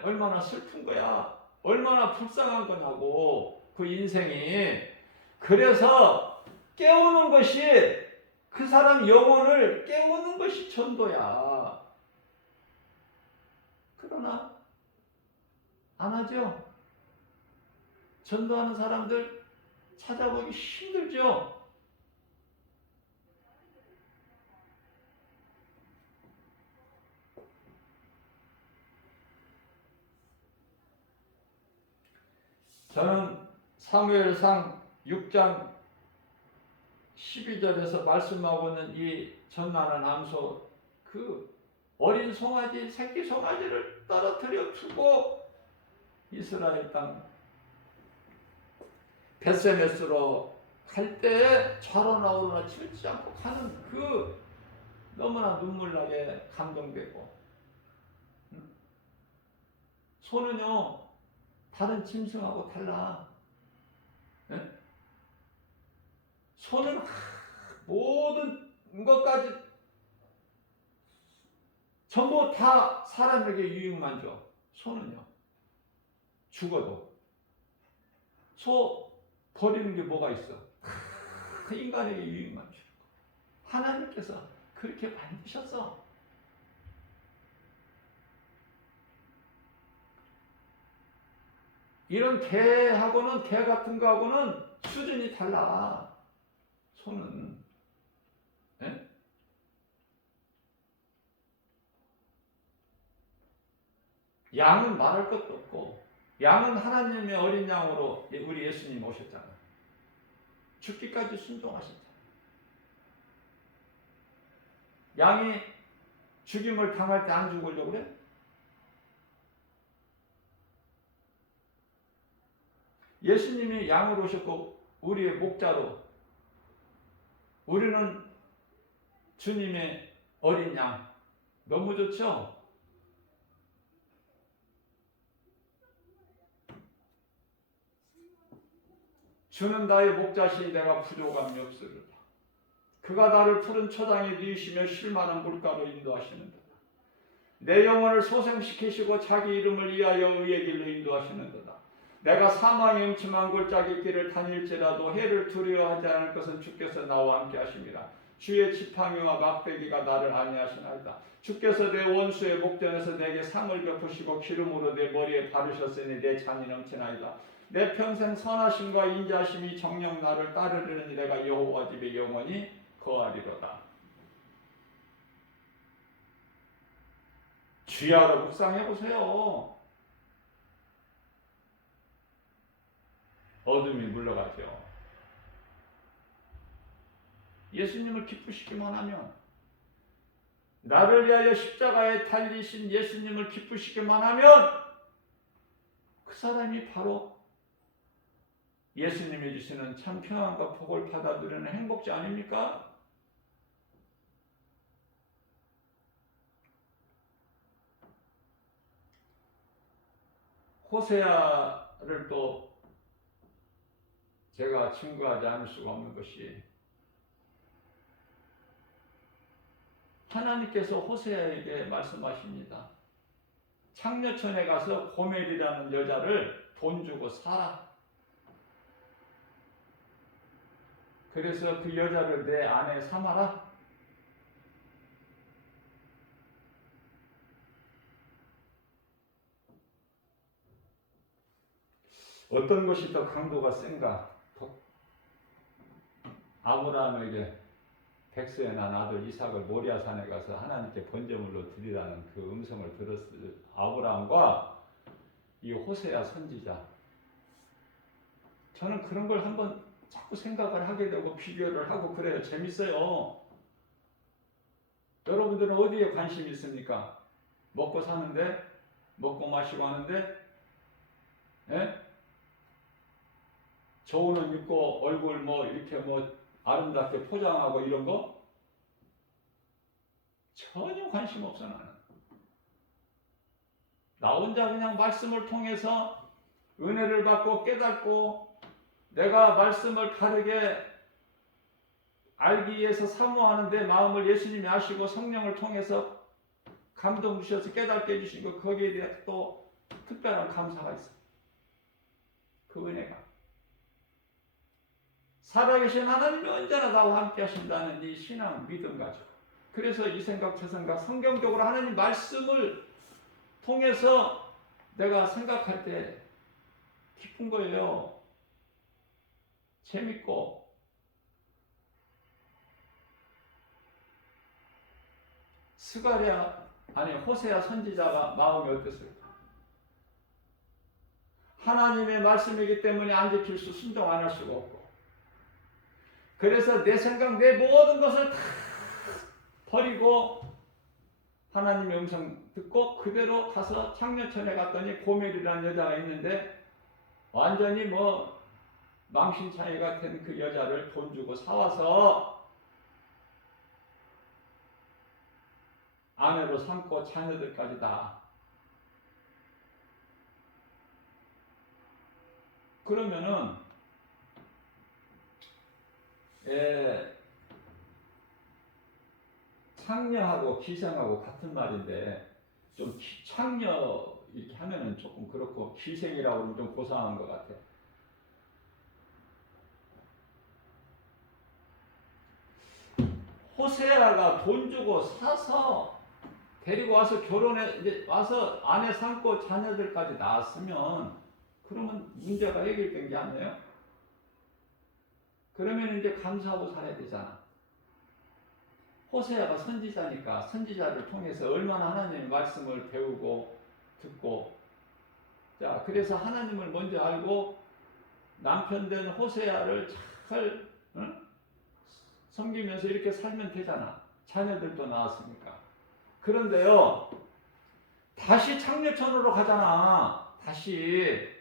얼마나 슬픈 거야. 얼마나 불쌍한 거냐고. 그 인생이. 그래서 깨우는 것이 그 사람 영혼을 깨우는 것이 전도야. 그러나 안 하죠. 전도하는 사람들 찾아보기 힘들죠. 저는 사무엘상 6장 12절에서 말씀하고 있는 이 전나는 암소, 그 어린 송아지, 새끼 송아지를 떨어뜨려 두고 이스라엘 땅 베세메스로 갈 때에 좌로 나오나 치지 않고 가는 그 너무나 눈물나게 감동되고, 소는요 다른 짐승하고 달라. 네? 소는 모든 것까지 전부 다 사람에게 유익만 줘. 소는요 죽어도. 소 버리는 게 뭐가 있어? 인간에게 유익만 줘. 하나님께서 그렇게 만드셨어. 이런 개하고는, 개 같은 거하고는 수준이 달라. 소는. 네? 양은 말할 것도 없고, 양은 하나님의 어린 양으로 우리 예수님 오셨잖아요. 죽기까지 순종하셨잖아요. 양이 죽임을 당할 때 안 죽으려고 그래? 예수님이 양으로 오셨고 우리의 목자로, 우리는 주님의 어린 양. 너무 좋죠? 주는 나의 목자시니 내가 부족함이 없으리라. 그가 나를 푸른 초장에 누이시며 쉴만한 물가로 인도하시는도다. 내 영혼을 소생시키시고 자기 이름을 위하여 의의 길로 인도하시는도다. 내가 사망의 음침한 골짜기 길을 다닐지라도 해를 두려워하지 않을 것은 주께서 나와 함께 하심이라. 주의 지팡이와 막대기가 나를 안위하시나이다. 주께서 내 원수의 목전에서 내게 상을 베푸시고 기름으로 내 머리에 바르셨으니 내 잔이 넘치나이다. 내 평생 선하심과 인자하심이 정녕 나를 따르려니 내가 여호와 집에 영원히 거하리로다. 주야로 묵상해보세요. 어둠이 물러가죠. 예수님을 기쁘시기만 하면, 나를 위하여 십자가에 달리신 예수님을 기쁘시기만 하면 그 사람이 바로 예수님이 주시는 참 평안과 복을 받아 누리는 행복자 아닙니까? 호세아를 또 제가 친구하지 않을 수가 없는 것이, 하나님께서 호세아에게 말씀하십니다. 창녀촌에 가서 고멜이라는 여자를 돈 주고 사라. 그래서 그 여자를 내 아내 삼아라. 어떤 것이 더 강도가 센가? 아브라함에게 백세에 난 아들 이삭을 모리아산에 가서 하나님께 번제물로 드리라는 그 음성을 들었을 아브라함과 이 호세아 선지자, 저는 그런 걸 한번 자꾸 생각을 하게 되고 비교를 하고 그래요. 재밌어요. 여러분들은 어디에 관심이 있습니까? 먹고 사는데? 먹고 마시고 하는데? 예? 좋은 옷 입고 얼굴 뭐 이렇게 뭐 아름답게 포장하고 이런 거? 전혀 관심 없어 나는. 나 혼자 그냥 말씀을 통해서 은혜를 받고 깨닫고 내가 말씀을 바르게 알기 위해서 사모하는 내 마음을 예수님이 아시고 성령을 통해서 감동 주셔서 깨닫게 해주시고 거기에 대해 또 특별한 감사가 있어요. 그 은혜가. 살아계신 하나님이 언제나 나와 함께 하신다는 이 신앙, 믿음 가지고. 그래서 이 생각, 저 생각, 성경적으로 하나님 말씀을 통해서 내가 생각할 때 기쁜 거예요. 재밌고. 호세아 선지자가 마음이 어땠을까? 하나님의 말씀이기 때문에 안 지킬 수, 순종 안 할 수가 없고. 그래서 내 생각, 내 모든 것을 다 버리고 하나님의 음성 듣고 그대로 가서 창녀촌에 갔더니 고멜이라는 여자가 있는데 완전히 망신차이 같은 그 여자를 돈 주고 사와서 아내로 삼고 자녀들까지 다. 그러면은 창녀하고 기생하고 같은 말인데 좀 창녀 이렇게 하면은 조금 그렇고 기생이라고 하면 좀 고상한 것 같아. 호세아가 돈 주고 사서 데리고 와서 결혼해 이제 와서 아내 삼고 자녀들까지 낳았으면 그러면 문제가 해결된 게 아니에요? 그러면 이제 감사하고 살아야 되잖아. 호세아가 선지자니까 선지자를 통해서 얼마나 하나님의 말씀을 배우고 듣고, 자 그래서 하나님을 먼저 알고 남편 된 호세아를 잘 섬기면서 이렇게 살면 되잖아. 자녀들도 낳았으니까. 그런데요, 다시 창녀촌으로 가잖아. 다시.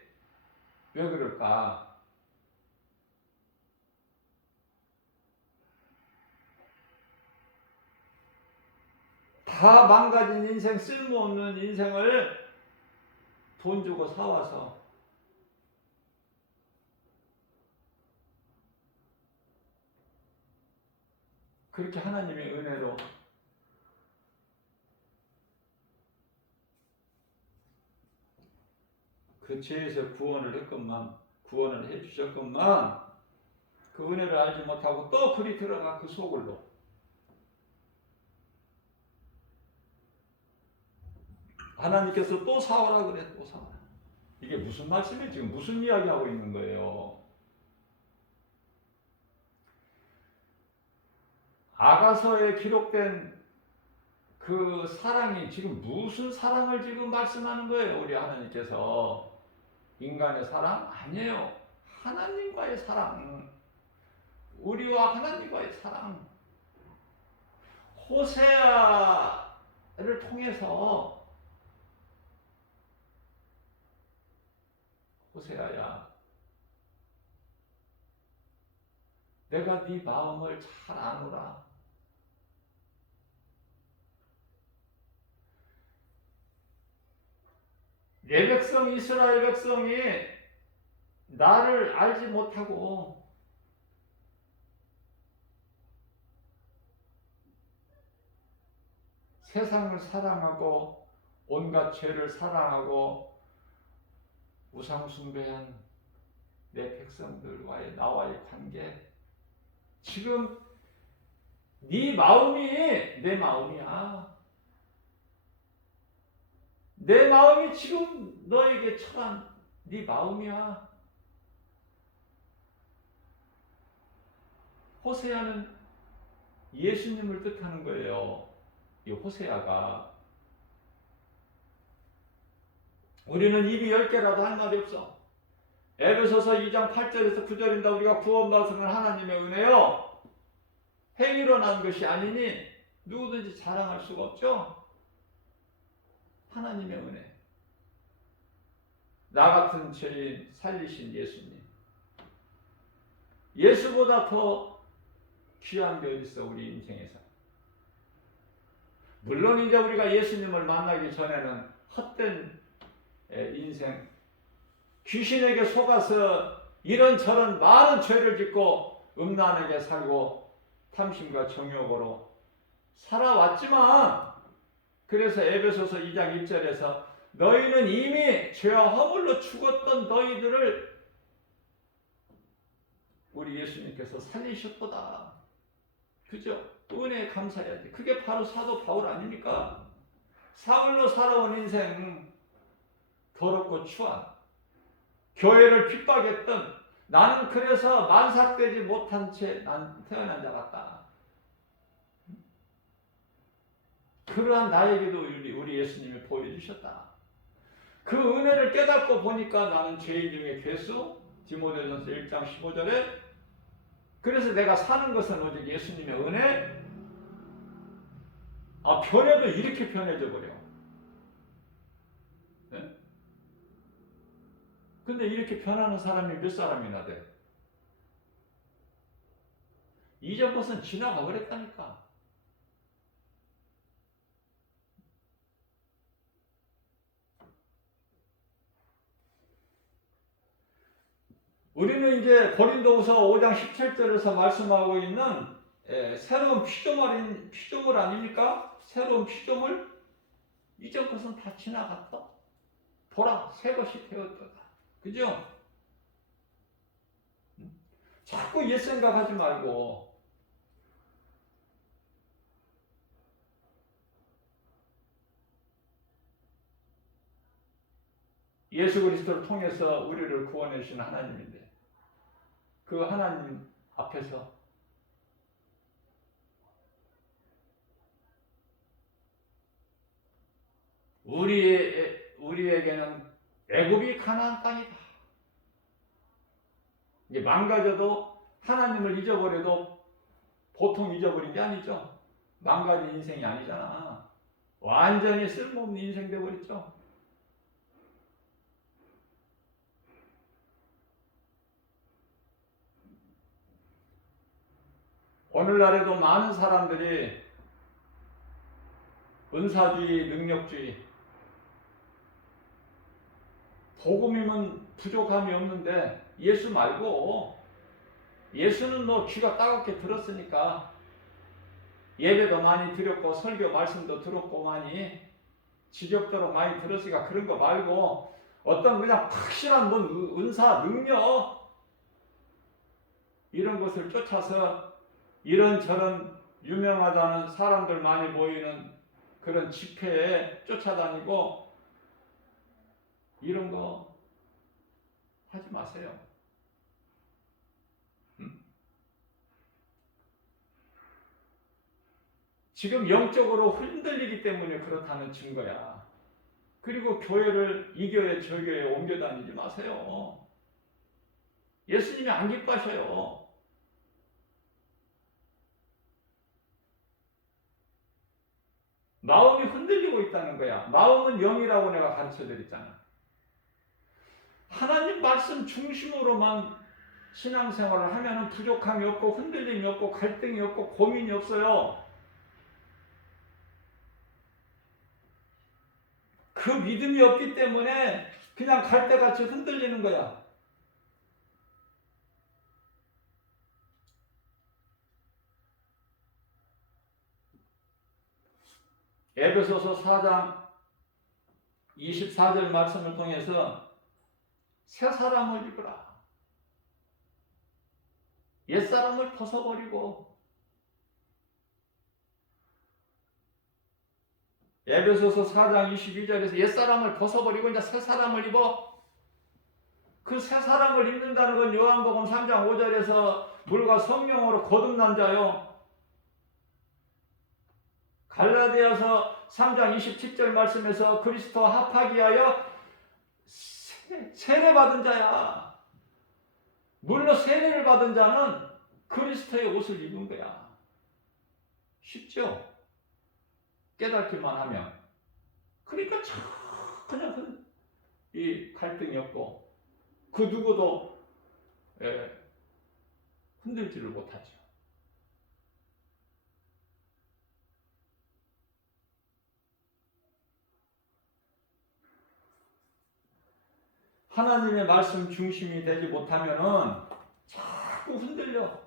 왜 그럴까? 다 망가진 인생, 쓸모없는 인생을 돈 주고 사와서 그렇게 하나님의 은혜로 그 죄에서 구원을 해주셨건만 그 은혜를 알지 못하고 또 그리 들어가 그 속을로 하나님께서 또 사오라 그래. 또 사오라. 이게 무슨 말씀이에요? 지금 무슨 이야기하고 있는 거예요? 아가서에 기록된 그 사랑이 지금 무슨 사랑을 지금 말씀하는 거예요? 우리 하나님께서 인간의 사랑? 아니에요. 하나님과의 사랑. 우리와 하나님과의 사랑. 호세아를 통해서 호세아야, 내가 네 마음을 잘 아노라. 내 백성 이스라엘 백성이 나를 알지 못하고 세상을 사랑하고 온갖 죄를 사랑하고 우상 숭배한 내 백성들과의 나와의 관계, 지금 네 마음이 내 마음이야. 내 마음이 지금 너에게 처한 네 마음이야. 호세아는 예수님을 뜻하는 거예요. 이 호세아가. 우리는 입이 10개라도 할 말이 없어. 에베소서 2장 8절에서 9절인다. 우리가 구원받은 하나님의 은혜요, 행위로 난 것이 아니니 누구든지 자랑할 수가 없죠. 하나님의 은혜. 나 같은 죄인 살리신 예수님. 예수보다 더 귀한 게 어디 있어, 우리 인생에서. 물론 이제 우리가 예수님을 만나기 전에는 헛된 인생, 귀신에게 속아서 이런저런 많은 죄를 짓고 음란하게 살고 탐심과 정욕으로 살아왔지만, 그래서 에베소서 2장 1절에서 너희는 이미 죄와 허물로 죽었던 너희들을 우리 예수님께서 살리셨도다. 그죠? 은혜에 감사해야지. 그게 바로 사도 바울 아닙니까? 사울로 살아온 인생, 더럽고 추한 교회를 핍박했던, 나는 그래서 만삭되지 못한 채 난 태어난 자 같다. 그러한 나에게도 우리 예수님이 보여주셨다. 그 은혜를 깨닫고 보니까 나는 죄인 중에 괴수, 디모데전서 1장 15절에 그래서 내가 사는 것은 오직 예수님의 은혜. 변해도 이렇게 변해져 버려. 네? 근데 이렇게 변하는 사람이 몇 사람이나 돼? 이전 것은 지나가 버렸다니까. 우리는 이제 고린도후서 5장 17절에서 말씀하고 있는 새로운 피조물 아닙니까? 새로운 피조물? 이전 것은 다 지나갔다. 보라, 새 것이 되었도다. 그죠? 자꾸 옛 생각하지 말고 예수 그리스도를 통해서 우리를 구원해 주신 하나님인데 그 하나님 앞에서 우리에게는 애굽이 가나안 땅이다. 이제 망가져도 하나님을 잊어버려도 보통 잊어버린 게 아니죠. 망가진 인생이 아니잖아. 완전히 쓸모없는 인생 되어버렸죠. 오늘날에도 많은 사람들이 은사주의, 능력주의, 복음이면 부족함이 없는데 예수 말고 예수는 뭐 귀가 따갑게 들었으니까 예배도 많이 드렸고 설교 말씀도 들었고 많이 지겹도록 많이 들었으니까 그런 거 말고 어떤 그냥 확실한 은사, 능력 이런 것을 쫓아서 이런저런 유명하다는 사람들 많이 모이는 그런 집회에 쫓아다니고 이런 거 하지 마세요. 지금 영적으로 흔들리기 때문에 그렇다는 증거야. 그리고 교회를 이 교회 저 교회에 옮겨 다니지 마세요. 예수님이 안 기뻐하셔요. 마음이 흔들리고 있다는 거야. 마음은 영이라고 내가 가르쳐 드렸잖아. 하나님 말씀 중심으로만 신앙생활을 하면 부족함이 없고 흔들림이 없고 갈등이 없고 고민이 없어요. 그 믿음이 없기 때문에 그냥 갈대같이 흔들리는 거야. 에베소서 4장 24절 말씀을 통해서 새 사람을 입으라. 옛사람을 벗어버리고 에베소서 4장 22절에서 옛사람을 벗어버리고 이제 새 사람을 입어. 그 새 사람을 입는다는 건 요한복음 3장 5절에서 물과 성령으로 거듭난 자요. 갈라디아서 3장 27절 말씀에서 그리스도와 합하기 위하여 세례받은 자야. 물로 세례를 받은 자는 그리스도의 옷을 입은 거야. 쉽죠? 깨닫기만 하면. 그러니까 그냥 이 갈등이 없고 그 누구도 흔들지를 못하죠. 하나님의 말씀 중심이 되지 못하면은 자꾸 흔들려.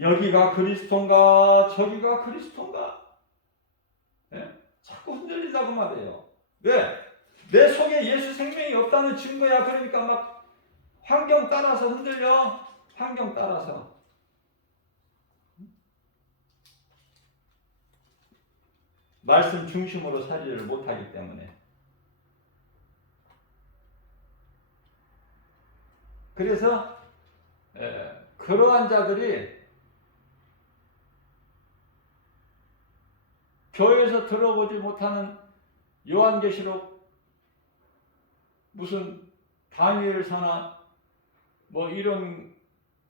여기가 그리스도인가 저기가 그리스도인가 자꾸 흔들린다고 말해요. 왜? 내 속에 예수 생명이 없다는 증거야. 그러니까 막 환경 따라서 흔들려. 환경 따라서. 말씀 중심으로 살지를 못하기 때문에. 그래서 그러한 자들이 교회에서 들어보지 못하는 요한계시록 무슨 다니엘서나 뭐 이런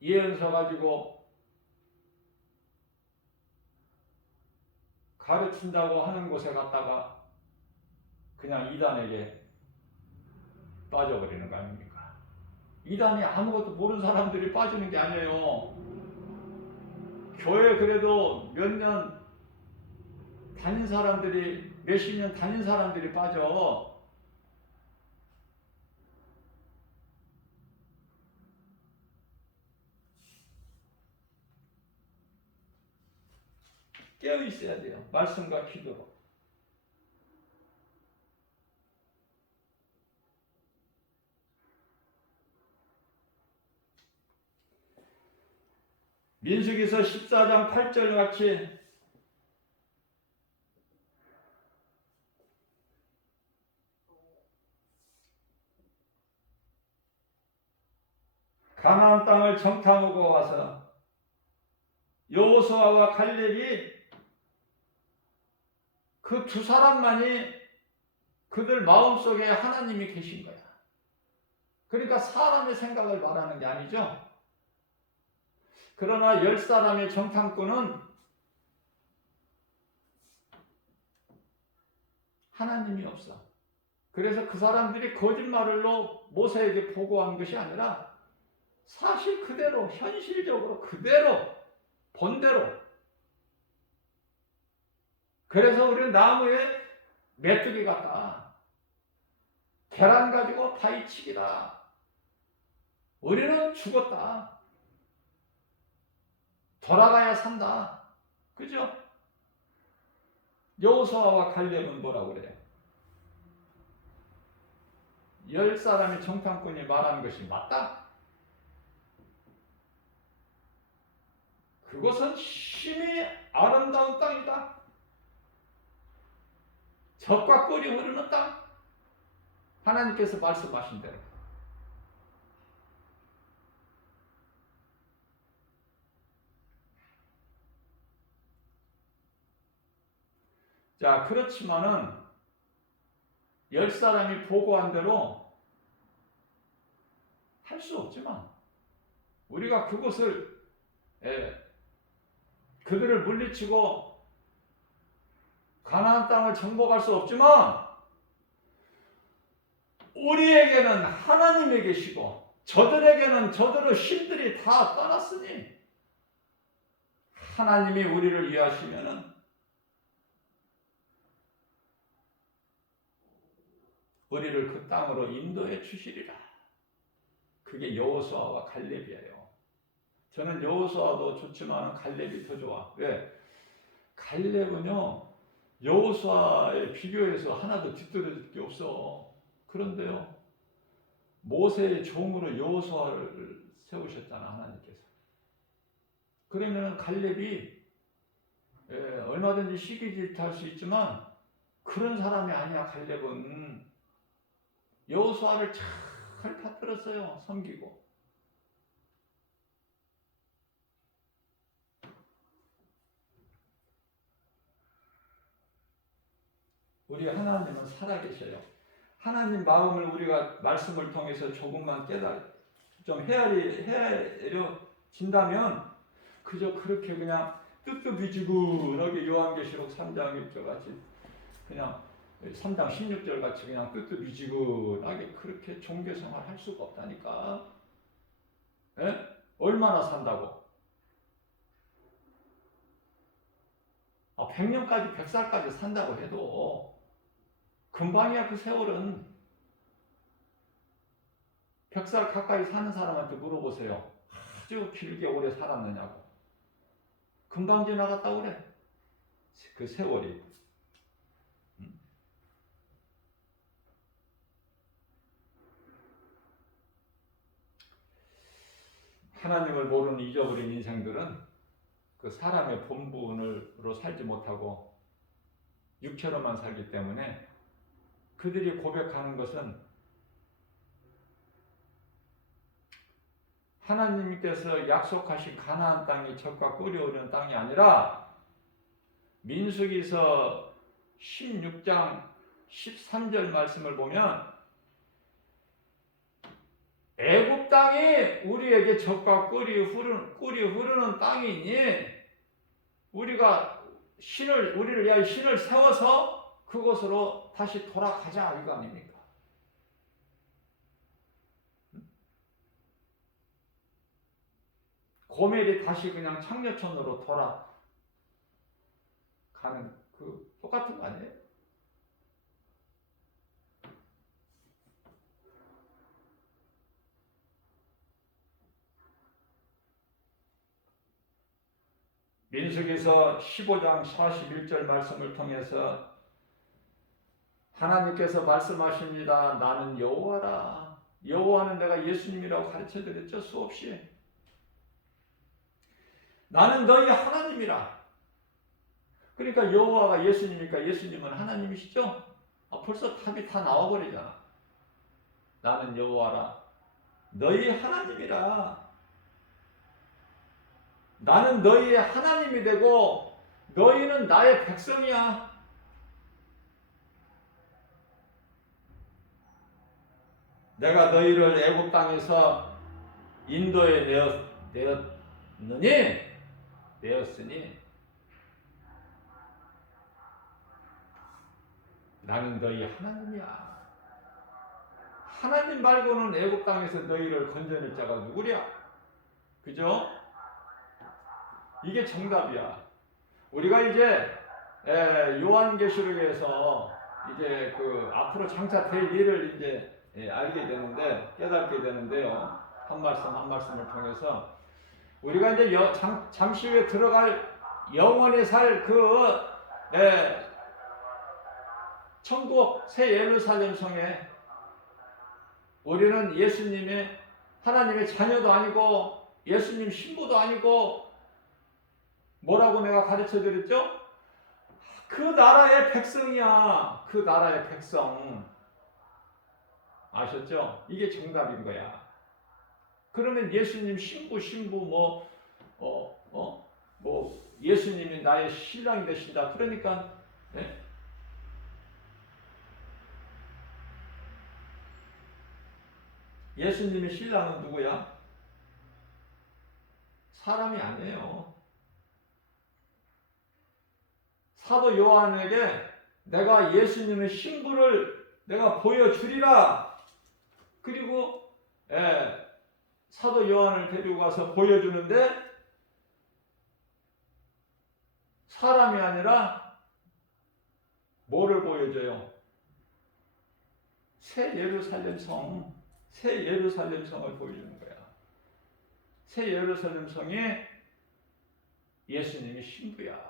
예언서 가지고 가르친다고 하는 곳에 갔다가 그냥 이단에게 빠져버리는 거 아닙니까? 이단이 아무것도 모르는 사람들이 빠지는 게 아니에요. 교회 그래도 몇 년 다닌 사람들이, 몇십 년 다닌 사람들이 빠져. 깨어 있어야 돼요. 말씀과 기도로. 민수기서 14장 8절 같이 가나안 땅을 정탐하고 와서 여호수아와 갈렙이 그 두 사람만이 그들 마음속에 하나님이 계신 거야. 그러니까 사람의 생각을 말하는 게 아니죠. 그러나 10사람의 정탐꾼은 하나님이 없어. 그래서 그 사람들이 거짓말로 모세에게 보고한 것이 아니라 사실 그대로, 현실적으로 그대로, 본대로. 그래서 우리는 나무에 메뚜기 같다. 계란 가지고 파헤치기다. 우리는 죽었다. 돌아가야 산다. 그죠? 여호수아와 갈렙은 뭐라고 그래요? 10사람의 정탐꾼이 말하는 것이 맞다? 그것은 심히 아름다운 땅이다. 젖과 꿀이 흐르는 땅. 하나님께서 말씀하신 대로. 자, 그렇지만은 10사람이 보고한 대로 할 수 없지만 우리가 그것을 그들을 물리치고 가나안 땅을 정복할 수 없지만 우리에게는 하나님이 계시고 저들에게는 저들의 힘들이 다 떠났으니 하나님이 우리를 위하시면은 우리를 그 땅으로 인도해 주시리라. 그게 여호수아와 갈렙이에요. 저는 여호수아도 좋지만 갈렙이 더 좋아. 왜? 갈렙은요 여호수아에 비교해서 하나도 뒤떨어질 게 없어. 그런데요 모세의 종으로 여호수아를 세우셨잖아 하나님께서. 그러면 갈렙이 얼마든지 시기질투할 수 있지만 그런 사람이 아니야. 갈렙은 여호수아를 잘 받들었어요. 섬기고. 우리 하나님은 살아계셔요. 하나님 마음을 우리가 말씀을 통해서 조금만 좀 헤아려진다면 그저 그렇게 그냥 뜨뜻미지근하게 요한계시록 3장 1절 같이 그냥 3장 16절 같이 그냥 뜨뜻미지근하게 그렇게 종교생활 할 수가 없다니까. 에? 얼마나 산다고? 100년까지 100살까지 산다고 해도 금방이야. 그 세월은. 100살 가까이 사는 사람한테 물어보세요. 아주 길게 오래 살았느냐고. 금방 지나갔다고 그래. 그 세월이. 하나님을 모르는 잊어버린 인생들은 그 사람의 본분으로 살지 못하고 육체로만 살기 때문에 그들이 고백하는 것은 하나님께서 약속하신 가나안 땅이 젖과 꿀이 흐르는 땅이 아니라 민수기서 16장 13절 말씀을 보면 애굽 땅이 우리에게 젖과 꿀이 흐르는 땅이니 우리를 위하여 신을 세워서 그곳으로 다시 돌아가자 이거 아닙니까? 고멜이 다시 그냥 창녀촌으로 돌아가는 그 똑같은 거 아니에요? 민수기서 15장 41절 말씀을 통해서 하나님께서 말씀하십니다. 나는 여호와라. 여호와는 내가 예수님이라고 가르쳐드렸죠. 수없이. 나는 너희 하나님이라. 그러니까 여호와가 예수님이니까 예수님은 하나님이시죠? 벌써 답이 다 나와버리잖아. 나는 여호와라. 너희 하나님이라. 나는 너희의 하나님이 되고 너희는 나의 백성이야. 내가 너희를 애굽 땅에서 인도에 내었으니 나는 너희 하나님이야. 하나님 말고는 애굽 땅에서 너희를 건져낼 자가 누구랴? 그죠? 이게 정답이야. 우리가 이제 요한계시록에서 이제 그 앞으로 장차 될 일을 이제 알게 되는데 깨닫게 되는데요. 한 말씀 한 말씀을 통해서 우리가 이제 잠시 후에 들어갈 영원히 살 그 천국 새 예루살렘 성에 우리는 예수님의 하나님의 자녀도 아니고 예수님 신부도 아니고 뭐라고 내가 가르쳐 드렸죠? 그 나라의 백성이야. 그 나라의 백성. 아셨죠? 이게 정답인 거야. 그러면 예수님 신부 뭐 예수님이 나의 신랑이 되신다. 그러니까 예수님의 신랑은 누구야? 사람이 아니에요. 사도 요한에게 내가 예수님의 신부를 내가 보여주리라. 그리고 사도 요한을 데리고 가서 보여주는데 사람이 아니라 뭐를 보여줘요? 새 예루살렘 성, 새 예루살렘 성을 보여주는 거야. 새 예루살렘 성에 예수님이 신부야.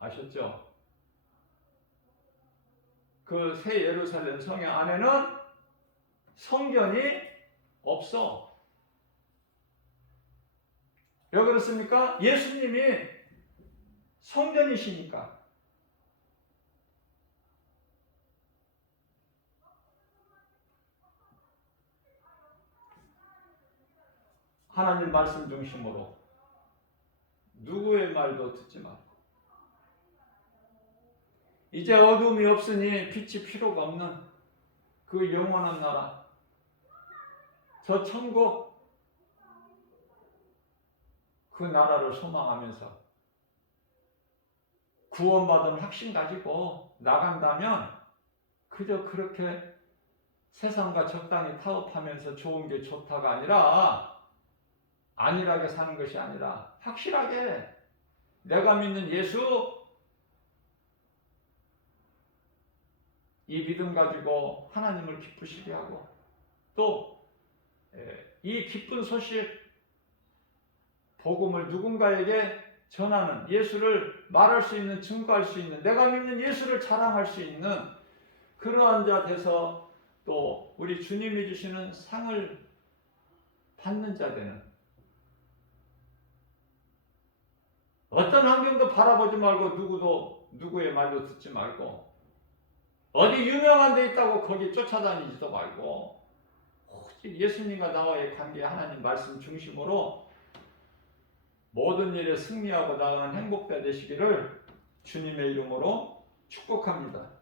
아셨죠? 그 새 예루살렘 성의 안에는 성전이 없어. 왜 그렇습니까? 예수님이 성전이시니까. 하나님 말씀 중심으로 누구의 말도 듣지 말고 이제 어둠이 없으니 빛이 필요가 없는 그 영원한 나라, 저 천국, 그 나라를 소망하면서 구원받은 확신 가지고 나간다면 그저 그렇게 세상과 적당히 타협하면서 좋은 게 좋다가 아니라 안일하게 사는 것이 아니라 확실하게 내가 믿는 예수, 이 믿음 가지고 하나님을 기쁘시게 하고 또 이 기쁜 소식 복음을 누군가에게 전하는, 예수를 말할 수 있는, 증거할 수 있는, 내가 믿는 예수를 자랑할 수 있는 그러한 자 돼서 또 우리 주님이 주시는 상을 받는 자 되는, 어떤 환경도 바라보지 말고 누구의 말도 듣지 말고 어디 유명한 데 있다고 거기 쫓아다니지도 말고 오직 예수님과 나와의 관계 하나님 말씀 중심으로 모든 일에 승리하고 나가는 행복자 되시기를 주님의 이름으로 축복합니다.